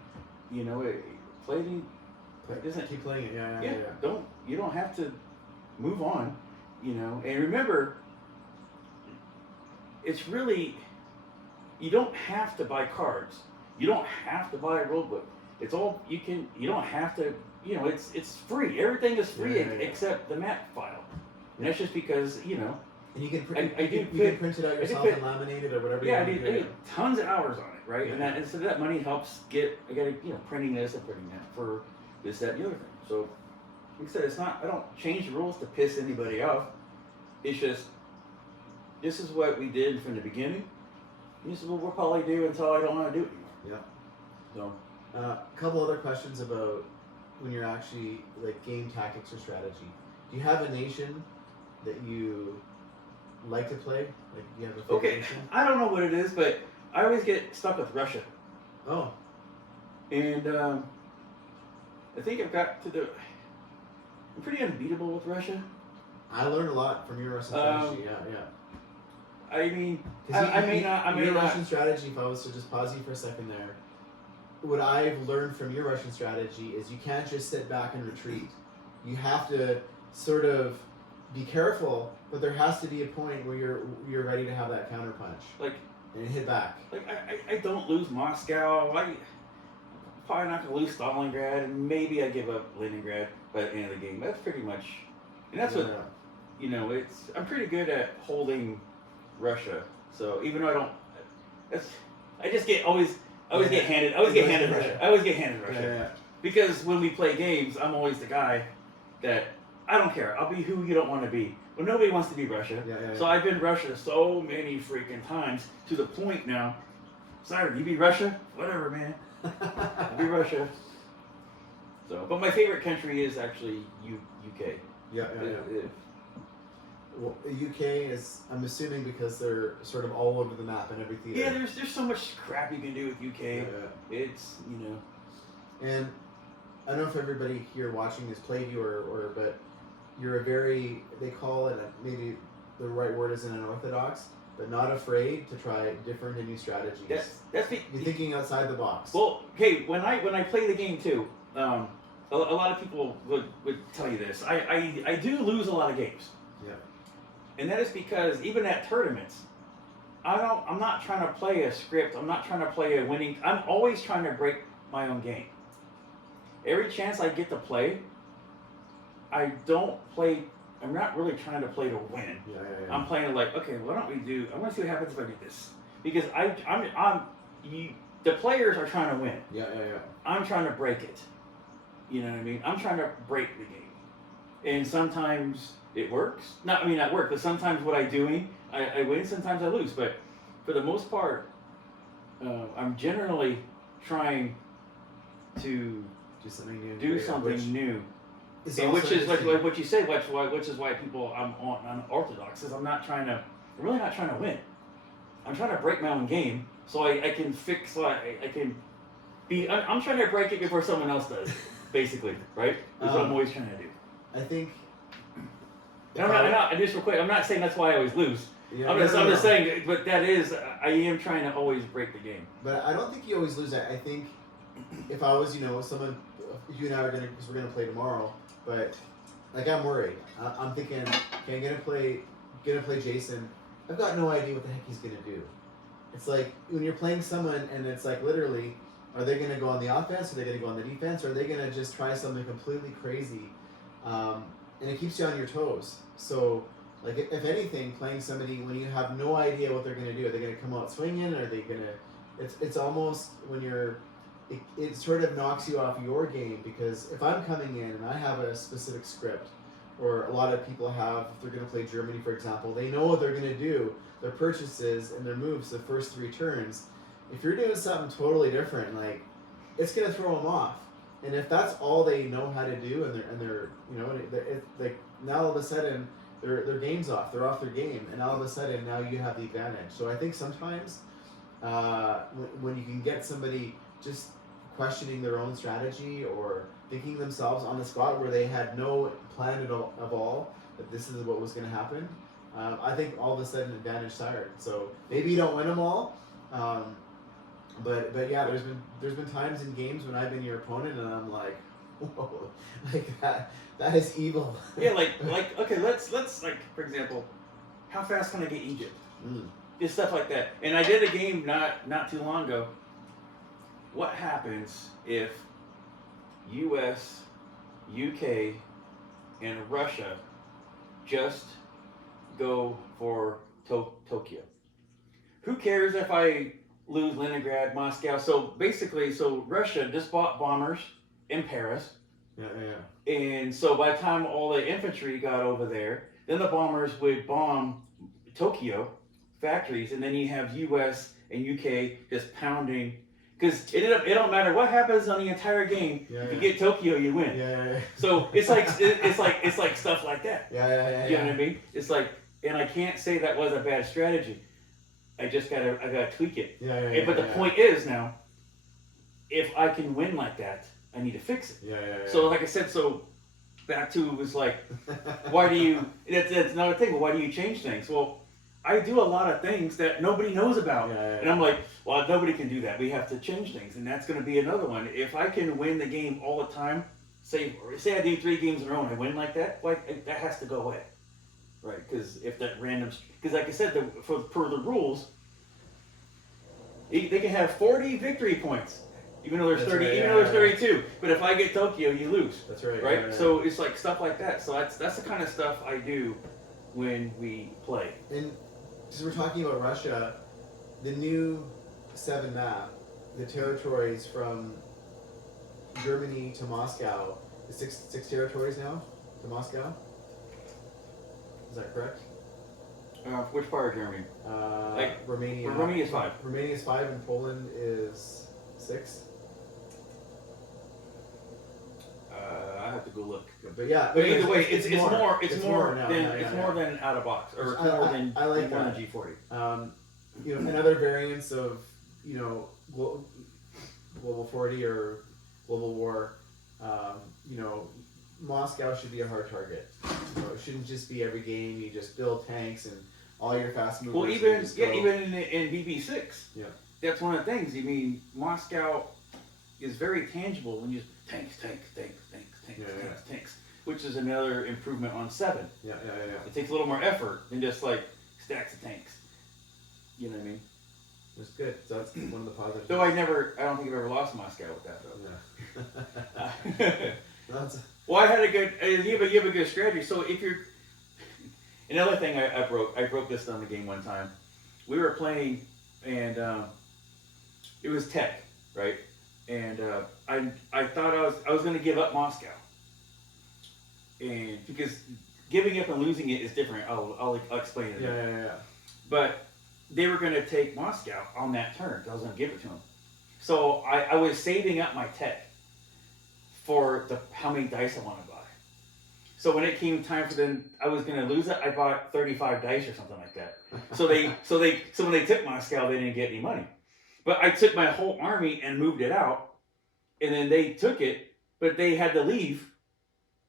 you know. Keep playing it. Yeah. You don't have to move on, you know. And remember, it's really you don't have to buy cards. You don't have to buy a rulebook. It's all you don't have to. You know, it's free. Everything is free except the map file. And that's just because you know. And you can print it out yourself and laminate it or whatever. Yeah, I need tons of hours on it, right? Yeah. And so that money helps printing this and printing that for this, that, and the other thing. So, like I said, I don't change the rules to piss anybody off. It's just, this is what we did from the beginning. And this is what we'll probably do until I don't want to do it anymore. Yeah. So, a couple other questions about when you're actually, like, game tactics or strategy. Do you have a nation that you like to play? Like, do you have a favorite nation? I don't know what it is, but I always get stuck with Russia. Oh. And I think I've got to I'm pretty unbeatable with Russia. I learned a lot from your Russian strategy. Yeah. I mean, your Russian strategy, if I was to just pause you for a second there, what I've learned from your Russian strategy is you can't just sit back and retreat. You have to sort of be careful, but there has to be a point where you're ready to have that counter punch. And hit back. Like I don't lose Moscow. I'm probably not gonna lose Stalingrad, and maybe I give up Leningrad by the end of the game. That's pretty much, and that's what you know. I'm pretty good at holding Russia. So even though I always get handed Russia. Yeah. Because when we play games, I'm always the guy that I don't care. I'll be who you don't want to be. Well, nobody wants to be Russia. So I've been Russia so many freaking times to the point now. Sorry, you be Russia? Whatever, man. I'll be Russia. So, but my favorite country is actually UK. Yeah. Well, the UK is, I'm assuming, because they're sort of all over the map in every theater. Yeah, there's so much crap you can do with UK. Yeah. It's, you know. And I don't know if everybody here watching this played you but you're they call it, maybe the right word isn't unorthodox, but not afraid to try different and new strategies. You're thinking outside the box. Well, okay, when I play the game too, a lot of people would tell you this. I do lose a lot of games. Yeah. And that is because even at tournaments, I'm not trying to play a script. I'm not trying to play a winning. I'm always trying to break my own game. Every chance I get to play, I don't play. I'm not really trying to play to win. Yeah. I'm playing like, okay, why don't we do? I want to see what happens if I do this, because the players are trying to win. Yeah. I'm trying to break it. You know what I mean? I'm trying to break the game, and sometimes it works. Not work, but sometimes what I'm doing, I win. Sometimes I lose, but for the most part, I'm generally trying to do something new. New. And which is what you say, which is why people I'm unorthodox, is I'm really not trying to win. I'm trying to break my own game so I can fix. So I can be. I'm trying to break it before someone else does, basically, right? That's what I'm always trying to do. I think. Just real quick, I'm not saying that's why I always lose. Yeah, I'm just saying, but that is, I am trying to always break the game. But I don't think you always lose. I think if I was, someone, you and I are because we're gonna play tomorrow. But like, I'm worried. I'm thinking, okay, I'm gonna play Jaysun. I've got no idea what the heck he's gonna do, It's like when you're playing someone and it's like literally, are they going to go on the offense? Are they going to go on the defense? Or are they going to just try something completely crazy? And it keeps you on your toes. So, like, if anything, playing somebody when you have no idea what they're going to do, are they going to come out swinging? Are they going to... It's almost when you're... It sort of knocks you off your game, because if I'm coming in and I have a specific script, or a lot of people have, if they're going to play Germany, for example, they know what they're going to do, their purchases and their moves the first 3 turns. If you're doing something totally different, like, it's going to throw them off. And if that's all they know how to do, and they're you know, like, now all of a sudden their game's off, they're off their game, and all of a sudden now you have the advantage. So I think sometimes when you can get somebody just questioning their own strategy or thinking themselves on the spot where they had no plan at all, of all that this is what was going to happen, I think all of a sudden advantage Sired. So maybe you don't win them all, but yeah, there's been times in games when I've been your opponent and I'm like, whoa, like that is evil. Yeah, like okay, let's like, for example, how fast can I get Egypt? Just stuff like that. And I did a game not too long ago. What happens if U.S., UK, and Russia just go for Tokyo? Who cares if I lose Leningrad, Moscow? So basically, Russia just bought bombers in Paris. Yeah. And so by the time all the infantry got over there, then the bombers would bomb Tokyo factories, and then you have U.S. and UK just pounding. Because it don't matter what happens on the entire game. If you get Tokyo, you win. Yeah. So it's like it's like stuff like that. Yeah. You know what I mean? It's like, and I can't say that was a bad strategy. I gotta tweak it. But the point is now, if I can win like that, I need to fix it. Yeah. So like I said, back to was like, why do you? That's another thing. Well, why do you change things? Well, I do a lot of things that nobody knows about. And I'm like, well, nobody can do that. We have to change things. And that's going to be another one. If I can win the game all the time, say I do 3 games in a row and I win like that, that has to go away. Right? Because if that random... Because like I said, per the rules, they can have 40 victory points. Even though there's 30, even though there's 32. But if I get Tokyo, you lose. That's right. Right? Yeah. So it's like stuff like that. So that's the kind of stuff I do when we play. And since we're talking about Russia, the new 7 map, the territories from Germany to Moscow, is six territories now to Moscow. Is that correct? Which part of Germany? Romania. Romania is 5. Romania is 5, and Poland is 6. I have to go look. But yeah, But either way, it's more now, than out of box, or it's I more than G40. G40. And other variants of Global 40 or Global War. Moscow should be a hard target. It shouldn't just be every game you just build tanks and all your fast movers. Well, even in BB6, that's one of the things. I mean, Moscow is very tangible when you just tanks, which is another improvement on 7. Yeah. It takes a little more effort than just like stacks of tanks. You know what I mean? It's good. So that's one of the positives. Though I don't think I've ever lost Moscow with that though. No. Well, I had a good. You have a good strategy. So if you're another thing, I broke this on the game one time. We were playing, and it was tech, right? And I thought I was going to give up Moscow, and because giving up and losing it is different. I'll explain it. Yeah. But they were going to take Moscow on that turn. I was going to give it to them. So I was saving up my tech for how many dice I want to buy. So when it came time for them, I was going to lose it. I bought 35 dice or something like that. So when they took Moscow, they didn't get any money. But I took my whole army and moved it out, and then they took it, but they had to leave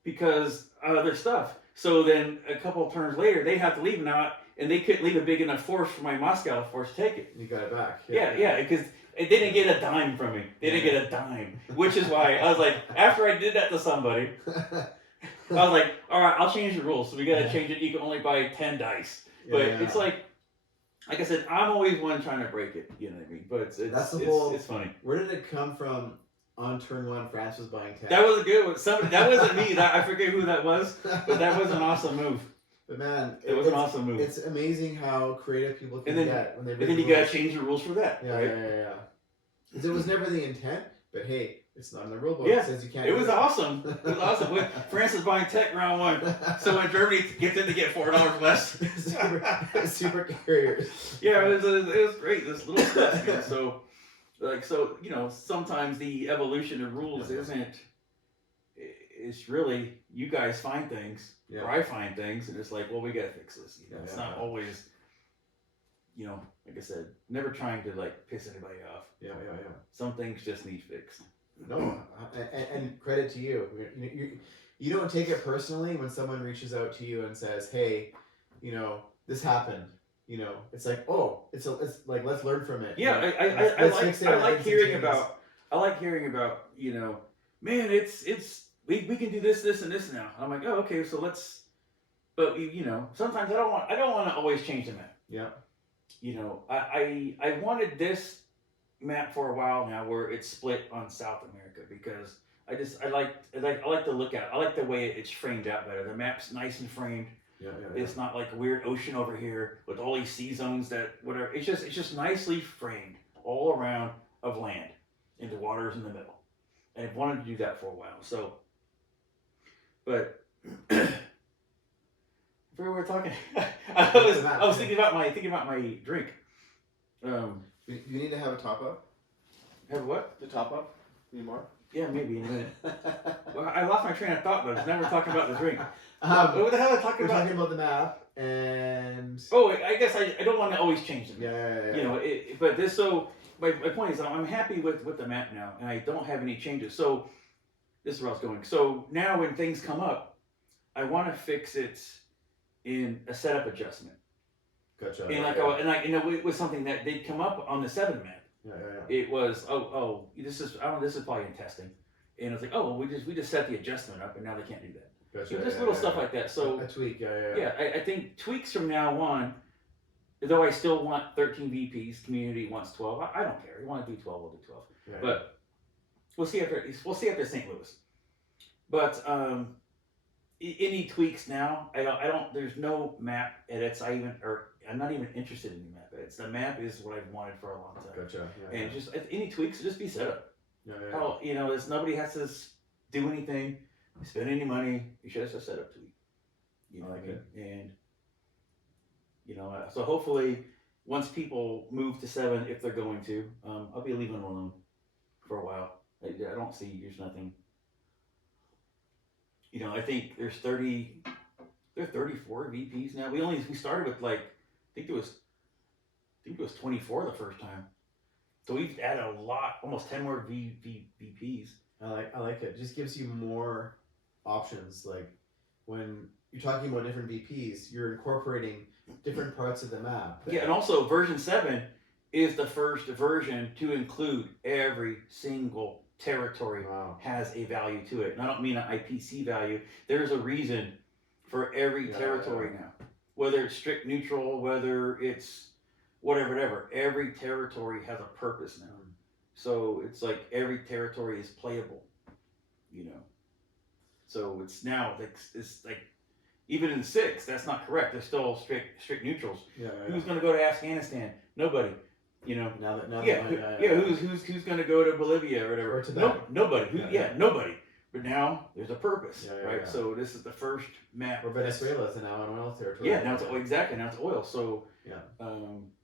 because of other stuff. So then a couple of turns later, they had to leave now, and they couldn't leave a big enough force for my Moscow force to take it. You got it back. Yeah, because they didn't get a dime from me. They didn't get a dime, which is why I was like, after I did that to somebody, I was like, all right, I'll change the rules. So we got to change it. You can only buy 10 dice. But it's like, like I said, I'm always one trying to break it. You know what I mean? But it's funny. Where did it come from? On turn 1, France was buying tech. That was a good one. Somebody that wasn't me. I forget who that was, but that was an awesome move. But man, it was an awesome move. It's amazing how creative people can get when they. And then you gotta change the rules for that. Yeah, right? yeah. Because it was never the intent, but hey, it's not in the rule book. Yeah. It says you can't. It was awesome. It was awesome. When France is buying tech round 1, so when Germany gets in to get $4 less. super carriers. Yeah, it was great. This little stuff, man. So sometimes the evolution of rules isn't. It's really you guys find things, or I find things, and it's like, well, we gotta fix this. It's not always. Like I said, never trying to like piss anybody off. Yeah. Some things just need fixed. No, and credit to you. You don't take it personally when someone reaches out to you and says, "Hey, this happened." It's like, oh, it's like let's learn from it. Yeah, I like hearing about. Man, we can do this and this now. I'm like, oh, okay, so let's. But sometimes I don't want to always change the map. Yeah. I wanted this map for a while now where it's split on South America because I like the look at it. I like the way it's framed out better. The map's nice and framed. Yeah. It's not like a weird ocean over here with all these sea zones that whatever. It's just nicely framed all around of land and the water's in the middle. And I've wanted to do that for a while. So, but I forget what we're talking. I was thinking about my drink. You need to have a top up. Have what? The top up. Need more? Yeah, maybe in a minute. Well, I lost my train of thought, but now we're talking about the drink. What the hell are we talking about? We're talking about the map and. Oh, I guess I don't want to always change them. Yeah. But this my point is I'm happy with the map now, and I don't have any changes. So this is where I was going. So now when things come up, I want to fix it in a setup adjustment. Gotcha. And it was something that did come up on the 7 map. Yeah. It was this is probably in testing, and it's like we just set the adjustment up, and now they can't do that. Gotcha. Just little stuff like that. So a tweak. Yeah, I think tweaks from now on. Though I still want 13 VPs, community wants 12. I don't care. You want to do 12, we'll do 12. Yeah, but we'll see after St. Louis. But any tweaks now? I don't. There's no map edits. I'm not even interested in the map edits. The map is what I've wanted for a long time. Gotcha. Yeah, and just any tweaks, just be set up. Yeah. There's nobody has to do anything, spend any money. You should just set up tweak. And so hopefully once people move to 7, if they're going to, I'll be leaving them alone for a while. I don't see there's nothing. I think there's 34 VPs now. We started with I think it was 24 the first time. So we've added a lot, almost 10 more VPs. I like it. It just gives you more options. Like when you're talking about different VPs, you're incorporating different parts of the map. Yeah, and also version 7 is the first version to include every single territory has a value to it. And I don't mean an IPC value. There's a reason for every territory now. Whether it's strict neutral, whether it's whatever. Every territory has a purpose now. So it's like every territory is playable. So it's now it's like even in 6, that's not correct. They're still strict neutrals. Yeah. Who's going to go to Afghanistan? Nobody. Who's going to go to Bolivia or whatever? Or Tibet. Nobody. Nobody. But now there's a purpose, right? Yeah. So this is the first map. Or Venezuela is now an oil territory. Yeah, now it's exactly. Now it's oil. So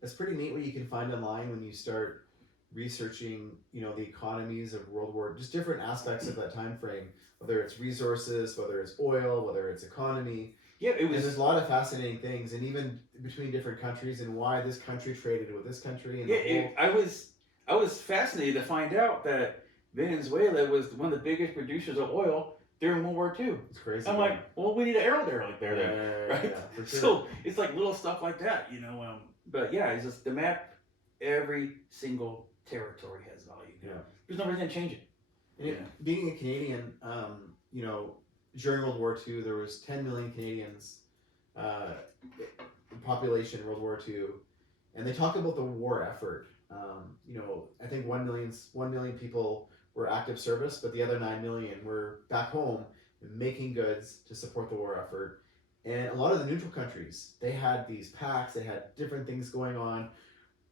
it's pretty neat what you can find online when you start researching, the economies of World War, just different aspects of that time frame. Whether it's resources, whether it's oil, whether it's economy. Yeah, it was. And there's a lot of fascinating things, and even between different countries and why this country traded with this country. And I was fascinated to find out that Venezuela was one of the biggest producers of oil during World War II. It's crazy. I'm like, well, we need an arrow derelict there, then, right? Yeah, for sure. So it's like little stuff like that, But yeah, it's just the map. Every single territory has value. Yeah. There's no reason to change it. And being a Canadian, during World War II, there was 10 million Canadians population in World War II, and they talk about the war effort. You know, I think 1 million people were active service, but the other 9 million were back home making goods to support the war effort. And a lot of the neutral countries, they had these pacts, they had different things going on.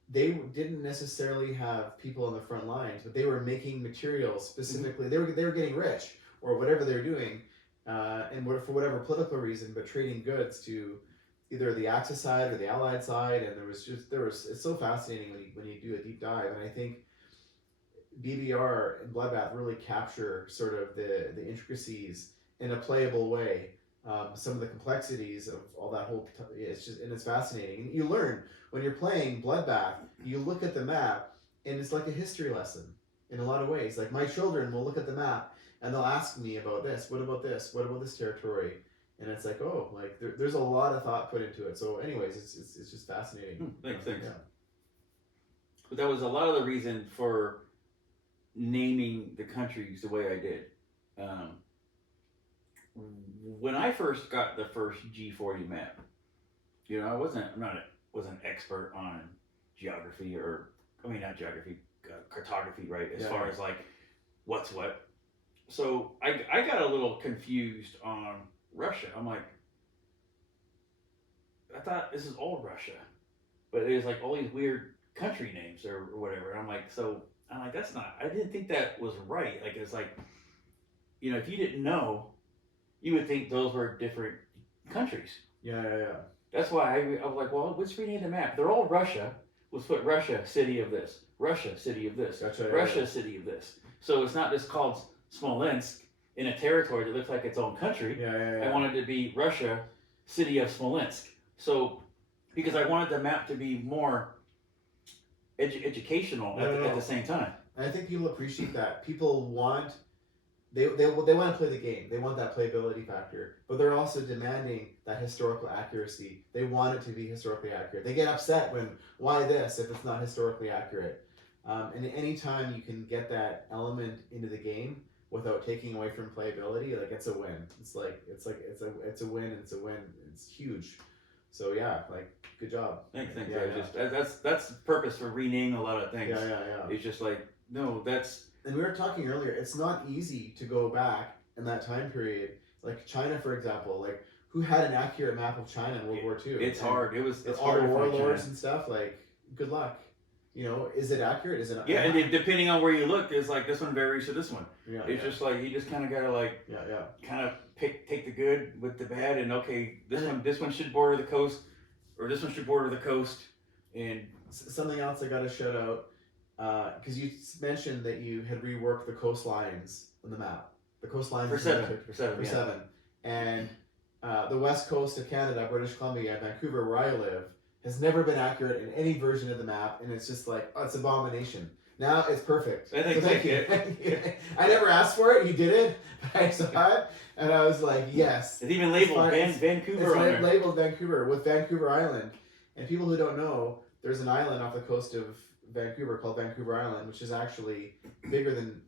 They didn't necessarily have people on the front lines, but they were making materials specifically. Mm-hmm. They were getting rich or whatever they're doing, and for whatever political reason, but trading goods to either the Axis side or the Allied side. And it's so fascinating when you do a deep dive. And I think BBR and Bloodbath really capture sort of the intricacies in a playable way. Some of the complexities of all that whole, it's fascinating. And you learn when you're playing Bloodbath, you look at the map and it's like a history lesson in a lot of ways. Like my children will look at the map and they'll ask me about this, what about this, what about this territory? And it's like, oh, like there's a lot of thought put into it. So anyways, it's just fascinating. Thanks. Yeah. But that was a lot of the reason for naming the countries the way I did. When I first got the first G40 map, you know, I wasn't an expert on geography not geography, cartography, right? As far as like what's what. So I got a little confused on Russia. I'm like, I thought this is all Russia, but there's like all these weird country names or whatever. And I'm like, that's not, I didn't think that was right. Like, it's like, you know, if you didn't know, you would think those were different countries. Yeah. That's why I was like, well, let's rename the map. They're all Russia. Let's put Russia, city of this. Russia, city of this. Gotcha, Russia, city of this. So it's not just called Smolensk in a territory that looks like its own country. Yeah. I wanted it to be Russia, city of Smolensk. So, because I wanted the map to be more educational at the same time. And I think people appreciate that. People want... They want to play the game. They want that playability factor, but they're also demanding that historical accuracy. They want it to be historically accurate. They get upset when, why this if it's not historically accurate? And anytime you can get that element into the game without taking away from playability, like it's a win. It's a win. And it's a win. It's huge. So yeah, like good job. Thanks. That's the purpose for renaming a lot of things. Yeah. It's just like that's. And we were talking earlier, it's not easy to go back in that time period. Like China, for example, like who had an accurate map of China in World War II? It's hard. It's all hard the warlords and stuff. Like, good luck. You know, is it accurate? Is it? Yeah, and depending on where you look, it's like this one varies to this one. Yeah. It's just like you just kind of gotta like. Yeah. Kind of take the good with the bad, and okay, this one should border the coast, or this one should border the coast, and something else I got to shout out. Because you mentioned that you had reworked the coastlines on the map. The coastlines for seven. And the west coast of Canada, British Columbia, Vancouver, where I live, has never been accurate in any version of the map, and it's just like, it's abomination. Now it's perfect. Thank you. I never asked for it. You did it. I saw it, and I was like, yes. It's even labeled Vancouver. It's labeled Vancouver with Vancouver Island. And people who don't know, there's an island off the coast of Vancouver called Vancouver Island, which is actually bigger than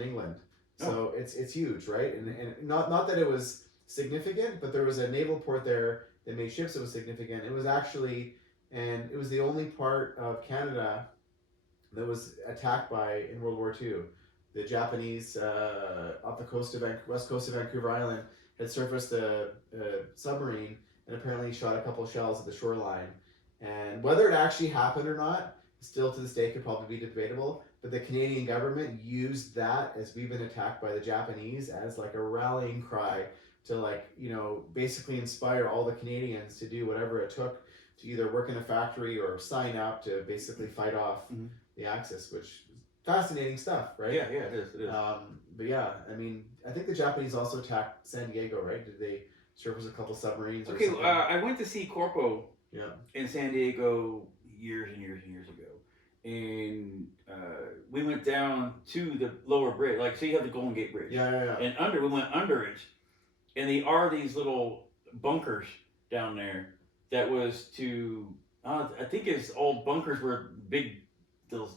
England. So it's huge, right? And not that it was significant, but there was a naval port there that made ships that was significant. It was the only part of Canada that was attacked in World War II. The Japanese off the west coast of Vancouver Island had surfaced a submarine and apparently shot a couple of shells at the shoreline. And whether it actually happened or not, still to this day could probably be debatable, but the Canadian government used that as we've been attacked by the Japanese as like a rallying cry to like, you know, basically inspire all the Canadians to do whatever it took to either work in a factory or sign up to basically fight off the Axis, which fascinating stuff, right? Yeah, it is. But yeah, I mean, I think the Japanese also attacked San Diego, right? Did they surface a couple submarines? Okay, I went to see Corpo in San Diego years and years ago, and we went down to the lower bridge, like, so you have the Golden Gate Bridge, and we went under it, and there are these little bunkers down there that was to I think it's old bunkers where big those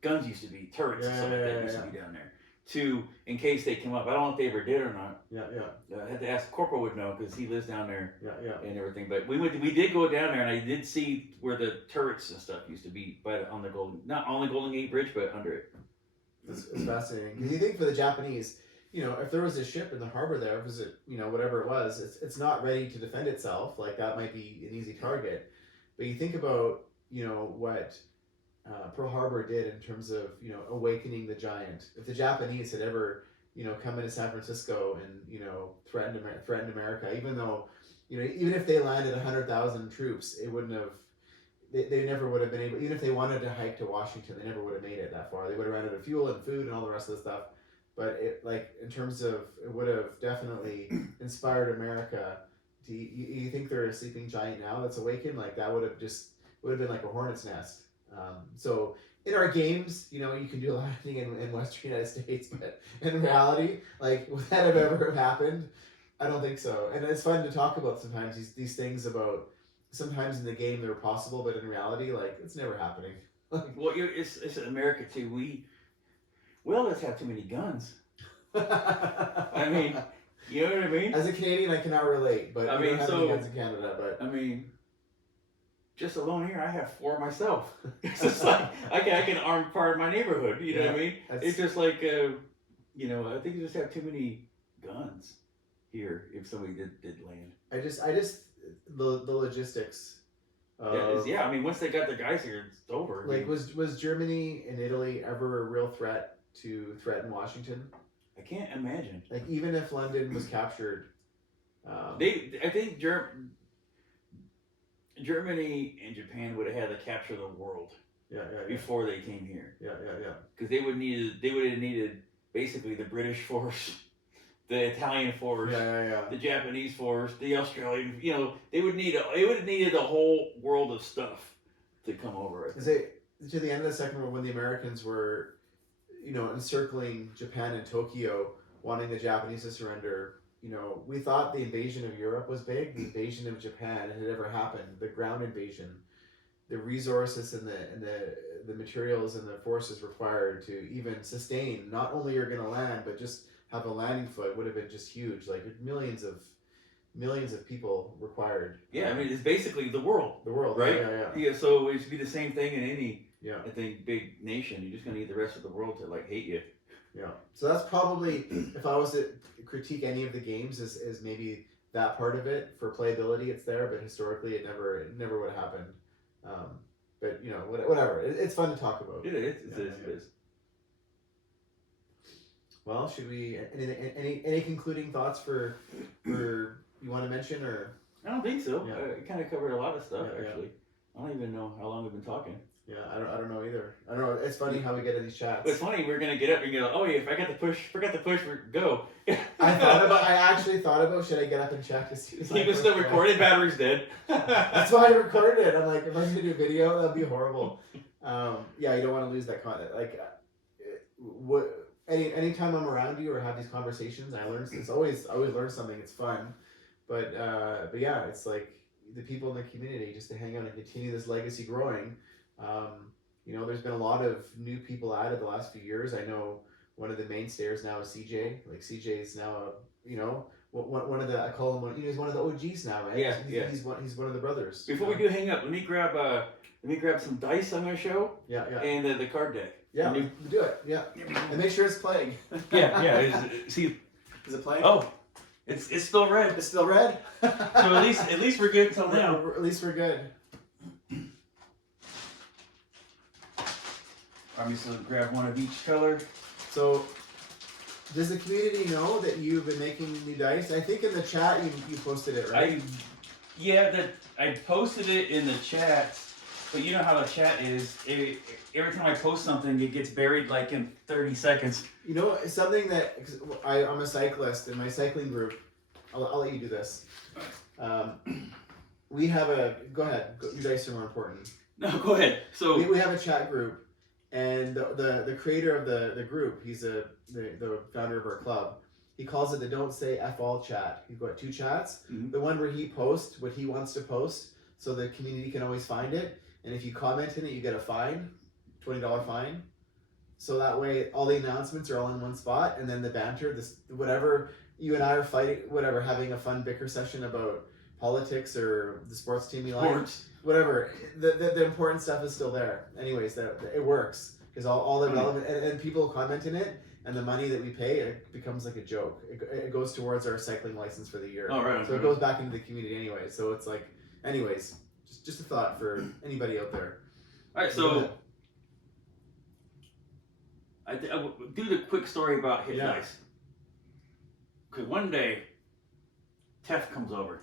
guns used to be, turrets and stuff like that used to be down there to in case they come up. I don't know if they ever did or not. Yeah, yeah, I had to ask. Corporal would know because he lives down there yeah. and everything. But we did go down there, and I did see where the turrets and stuff used to be, on the not on the Golden Gate Bridge, but under it. It's fascinating because you think for the Japanese, you know, if there was a ship in the harbor there, was it, you know, whatever it was, it's not ready to defend itself. Like that might be an easy target. But you think about, you know, what Pearl Harbor did in terms of, you know, awakening the giant. If the Japanese had ever, you know, come into San Francisco and, you know, threatened America, even though, you know, even if they landed 100,000 troops, it wouldn't have. They never would have been able. Even if they wanted to hike to Washington, they never would have made it that far. They would have ran out of fuel and food and all the rest of the stuff. But it, like, in terms of, it would have definitely inspired America. You think they're a sleeping giant now that's awakened? Like that would have been like a hornet's nest. So in our games, you know, you can do a lot of things in Western United States, but in reality, like, would that have ever happened? I don't think so. And it's fun to talk about sometimes these things about, sometimes in the game they're possible, but in reality, like, it's never happening. Well, it's America too. We all just have too many guns. I mean, you know what I mean? As a Canadian, I cannot relate, but I we mean, don't have any guns in Canada. But I mean, just alone here, I have 4 myself. It's just like I can arm part of my neighborhood. You know what I mean? It's just like you know, I think you just have too many guns here. If somebody did land, I just the logistics. Yeah. I mean, once they got their guys here, it's over. Like, was Germany and Italy ever a real threat to threaten Washington? I can't imagine. Like, even if London was captured, I think Germany and Japan would have had to capture the world. Yeah. Before they came here. Yeah. Because they would have needed basically the British force, the Italian force, the Japanese force, the Australian. You know, they would have needed a whole world of stuff to come over. Is it to the end of the Second World when the Americans were, you know, encircling Japan and Tokyo, wanting the Japanese to surrender? You know, we thought the invasion of Europe was big. The invasion of Japan had ever happened. The ground invasion, the resources and the materials and the forces required to even sustain, not only you're going to land, but just have a landing foot would have been just huge. Like, millions of people required. Yeah, I mean, it's basically the world. The world, right? Yeah. So it should be the same thing in any, I think, big nation. You're just gonna need the rest of the world to like hate you. Yeah. So that's probably, if I was to critique any of the games, is maybe that part of it. For playability, it's there, but historically, it never would have happened. But, you know, whatever. It's fun to talk about. It is. Well, should we any concluding thoughts for you want to mention, or? I don't think so. Yeah. It kind of covered a lot of stuff actually. Yeah. I don't even know how long we've been talking. Yeah, I don't know either. I don't know. It's funny how we get in these chats. But it's funny. We're gonna get up and go. Oh yeah, if I forgot to push, go. I actually thought about, should I get up and check to see? He was still recording. Battery's dead. That's why I recorded it. I'm like, if I'm gonna do video, that'd be horrible. Yeah, you don't want to lose that content. Like, anytime I'm around you or have these conversations, I learn. I always learn something. It's fun, but yeah, it's like the people in the community just to hang out and continue this legacy growing. You know, there's been a lot of new people added the last few years. I know one of the mainstays now is CJ. Like, CJ is now you know, one of the, I call him one. He's one of the OGs now, right? Yeah. He's one of the brothers. Before we do hang up, let me grab some dice I'm gonna show. Yeah. And the card deck. Yeah, do it. Yeah, and make sure it's playing. Yeah. Is it playing? Oh, it's still red. It's still red. So at least we're good until now. At least we're good. Obviously, grab one of each color. So, does the community know that you've been making new dice? I think in the chat you posted it, right? I posted it in the chat, but you know how the chat is. Every time I post something, it gets buried like in 30 seconds. You know, something that, cause I'm a cyclist in my cycling group. I'll let you do this. We have go ahead. Your dice are more important. No, go ahead. So we have a chat group. And the creator of the group, he's the founder of our club. He calls it the Don't Say F All chat. He's got 2 chats. Mm-hmm. The one where he posts what he wants to post, so the community can always find it. And if you comment in it, you get a fine, $20 fine. so that way all the announcements are all in one spot, and then the banter, this whatever you and I are fighting, whatever, having a fun bicker session about politics or the sports team you like, whatever, the important stuff is still there. Anyways, that it works because all the relevant and people comment in it. And the money that we pay, it becomes like a joke. It goes towards our cycling license for the year. Oh, right. So it goes back into the community anyway. So it's like, anyways, just a thought for anybody out there. All right, so I will do the quick story about hit dice. Because one day, Tef comes over.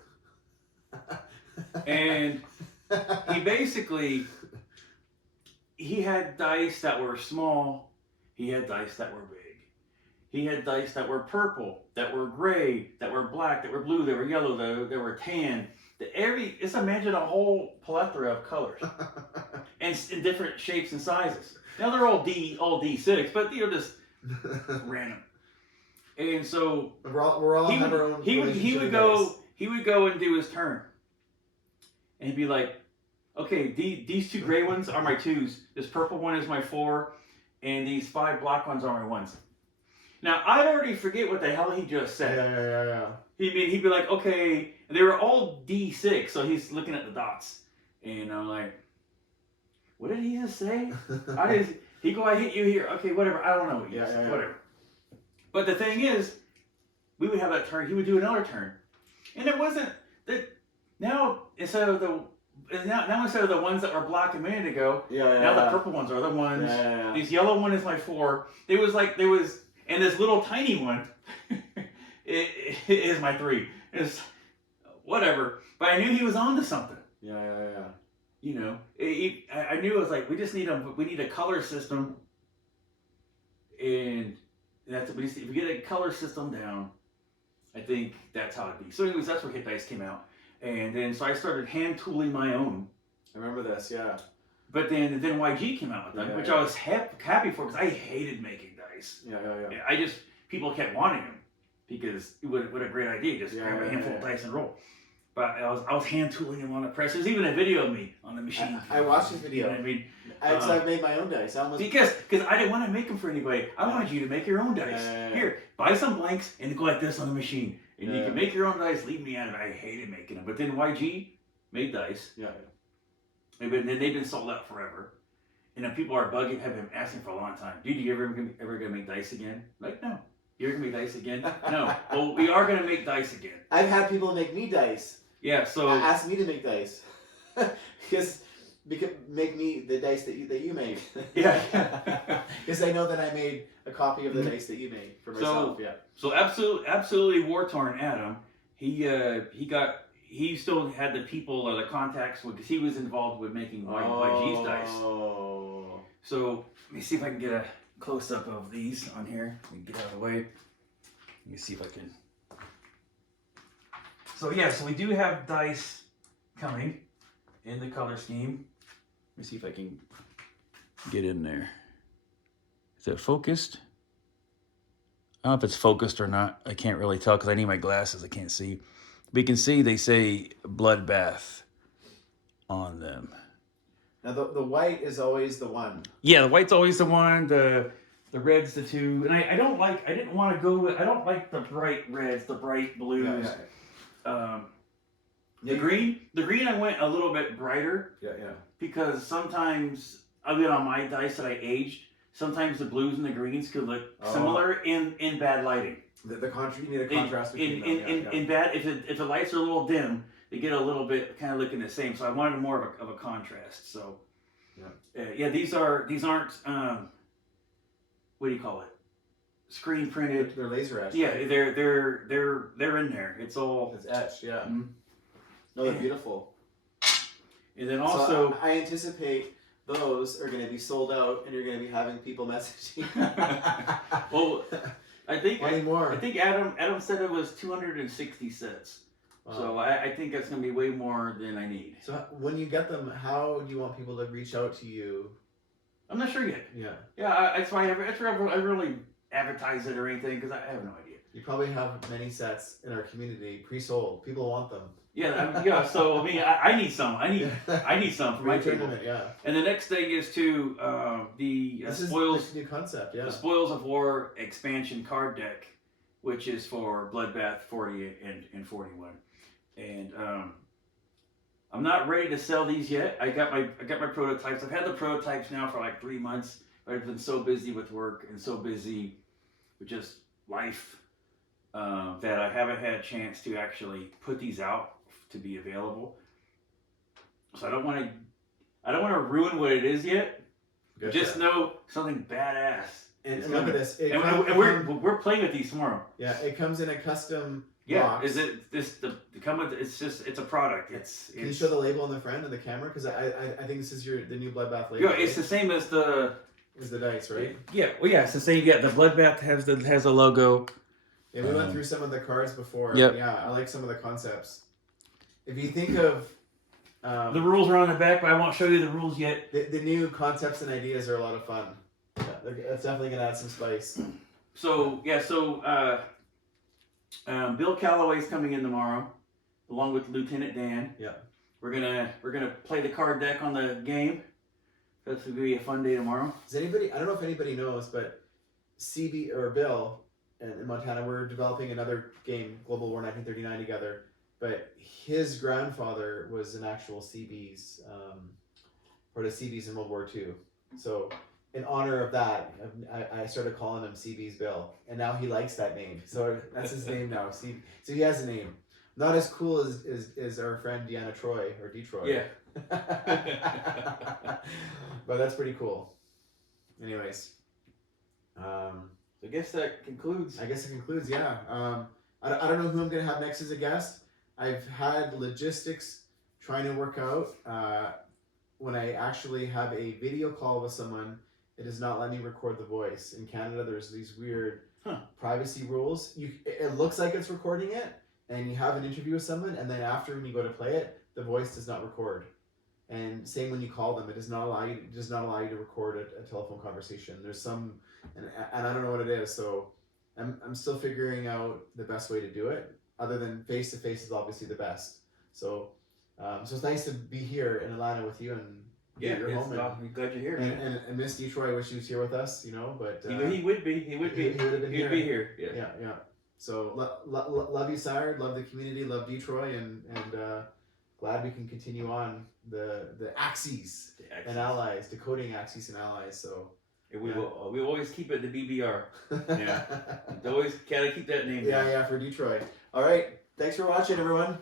And he had dice that were small. He had dice that were big. He had dice that were purple, that were gray, that were black, that were blue, that were yellow, that were tan. Just imagine a whole plethora of colors and in different shapes and sizes. Now they're all D6, but they're just random. And so we're all have our own. He would go and do his turn, and he'd be like, "Okay, these 2 gray ones are my 2s. This purple one is my 4, and these 5 black ones are my 1s." Now, I'd already forget what the hell he just said. Yeah. He'd be like, okay, and they were all D6, so he's looking at the dots. And I'm like, what did he just say? He go, I hit you here. Okay, whatever. I don't know what he said. Whatever. But the thing is, we would have that turn. He would do another turn. And it wasn't that now instead of the ones that were black a minute ago, now the purple ones are the ones. This yellow one is my 4. And this little tiny one it is my 3. It's whatever. But I knew he was onto something. Yeah. You know, I knew it was like we need a color system, and if we get a color system down, I think that's how it'd be. So anyways, that's where Hit Dice came out, and then so I started hand tooling my own. I remember this, yeah. But then YG came out with them, which I was happy for because I hated making dice. Yeah. People kept wanting them because what a great idea, just grab a handful of dice and roll. But I was hand tooling them on the press. There's even a video of me on the machine. I watched the video. You know what I mean? I've made my own dice. Because I didn't want to make them for anybody. I wanted you to make your own dice. Here, buy some blanks and go like this on the machine. And you can make your own dice, leave me out of it. I hated making them. But then YG made dice. And then they've been sold out forever. And then people have been asking for a long time. Dude, you ever gonna make dice again? Like, no. You're gonna make dice again? No. Well, we are gonna make dice again. I've had people make me dice. Yeah, so ask me to make dice. because make me the dice that you made. Because I know that I made a copy of the dice that you made for myself. So absolutely war torn Adam. He still had the people or the contacts because he was involved with making YG's dice. So let me see if I can get a close up of these on here. Let me get out of the way. Let me see if I can. So so we do have dice coming in the color scheme. Let me see if I can get in there. Is it focused? I don't know if it's focused or not. I can't really tell because I need my glasses. I can't see. But you can see they say Bloodbath on them. Now the white is always the one. Yeah, the white's always the one. The red's the 2. And I don't like the bright reds, the bright blues. The green I went a little bit brighter. Because sometimes on my dice that I aged, sometimes the blues and the greens could look similar in bad lighting. You need a contrast between them. In bad, if the lights are a little dim, they get a little bit kind of looking the same. So I wanted more of a contrast. So these aren't what do you call it? Screen printed. They're laser etched. Yeah, they're in there. It's etched. Yeah. Mm-hmm. No, they're beautiful. And then also, so I anticipate those are going to be sold out, and you're going to be having people messaging. Well, I think Adam said it was 260 sets. Wow. So I think that's going to be way more than I need. So when you get them, how do you want people to reach out to you? I'm not sure yet. Yeah. That's why I really advertise it or anything because I have no idea. You probably have many sets in our community pre-sold. People want them. Yeah. So I mean, I need some. I need some for my table. tournament, yeah. And the next thing is to the This spoils. is the new concept, yeah. The Spoils of War expansion card deck, which is for Bloodbath 40 and 41. And I'm not ready to sell these yet. I got my prototypes. I've had the prototypes now for like 3 months, but I've been so busy with work and so busy with just life that I haven't had a chance to actually put these out to be available. So I don't want to ruin what it is yet. Gotcha. Just know something badass. And look at this. And we're playing with these tomorrow. Yeah, it comes in a custom Yeah, box. is it this the come with? It's a product. Can you show the label on the front of the camera? Because I think this is the new Bloodbath label. Yeah, it's the same as the. Is the dice, right? Yeah, well, yeah, it's the same. Yeah, the Bloodbath has a logo. Yeah, we went through some of the cards before. Yep. Yeah, I like some of the concepts. If you think of the rules are on the back, but I won't show you the rules yet. The new concepts and ideas are a lot of fun. Yeah, that's definitely gonna add some spice. So Bill Calloway's coming in tomorrow, along with Lieutenant Dan. Yeah. We're gonna play the card deck on the game. That's gonna be a fun day tomorrow. Does anybody? I don't know if anybody knows, but CB or Bill in Montana, we're developing another game, Global War 1939, together. But his grandfather was an actual CB's, or the CB's in World War II. So in honor of that, I started calling him CB's Bill, and now he likes that name. So that's his name now. So he has a name. Not as cool as our friend Dtroy or Dtroy. Yeah. But that's pretty cool. Anyways. I guess that concludes. I guess it concludes, yeah. I don't know who I'm going to have next as a guest. I've had logistics trying to work out. When I actually have a video call with someone, it does not let me record the voice. In Canada, there's these weird privacy rules. It looks like it's recording it, and you have an interview with someone, and then after when you go to play it, the voice does not record. And same when you call them, it does not allow you to record a telephone conversation. There's some, and I don't know what it is. So I'm still figuring out the best way to do it. Other than face to face is obviously the best. So so it's nice to be here in Atlanta with you and your home. I'm glad you're here. And Miss Dtroy, I wish she was here with us. But he would be. He would be. He'd be here. Yeah. Yeah. So love you, Sire. Love the community. Love Dtroy, and glad we can continue on the Axes and Allies, decoding Axis and Allies. So we always keep it the BBR. Yeah, always gotta keep that name. Yeah, for Dtroy. All right, thanks for watching, everyone.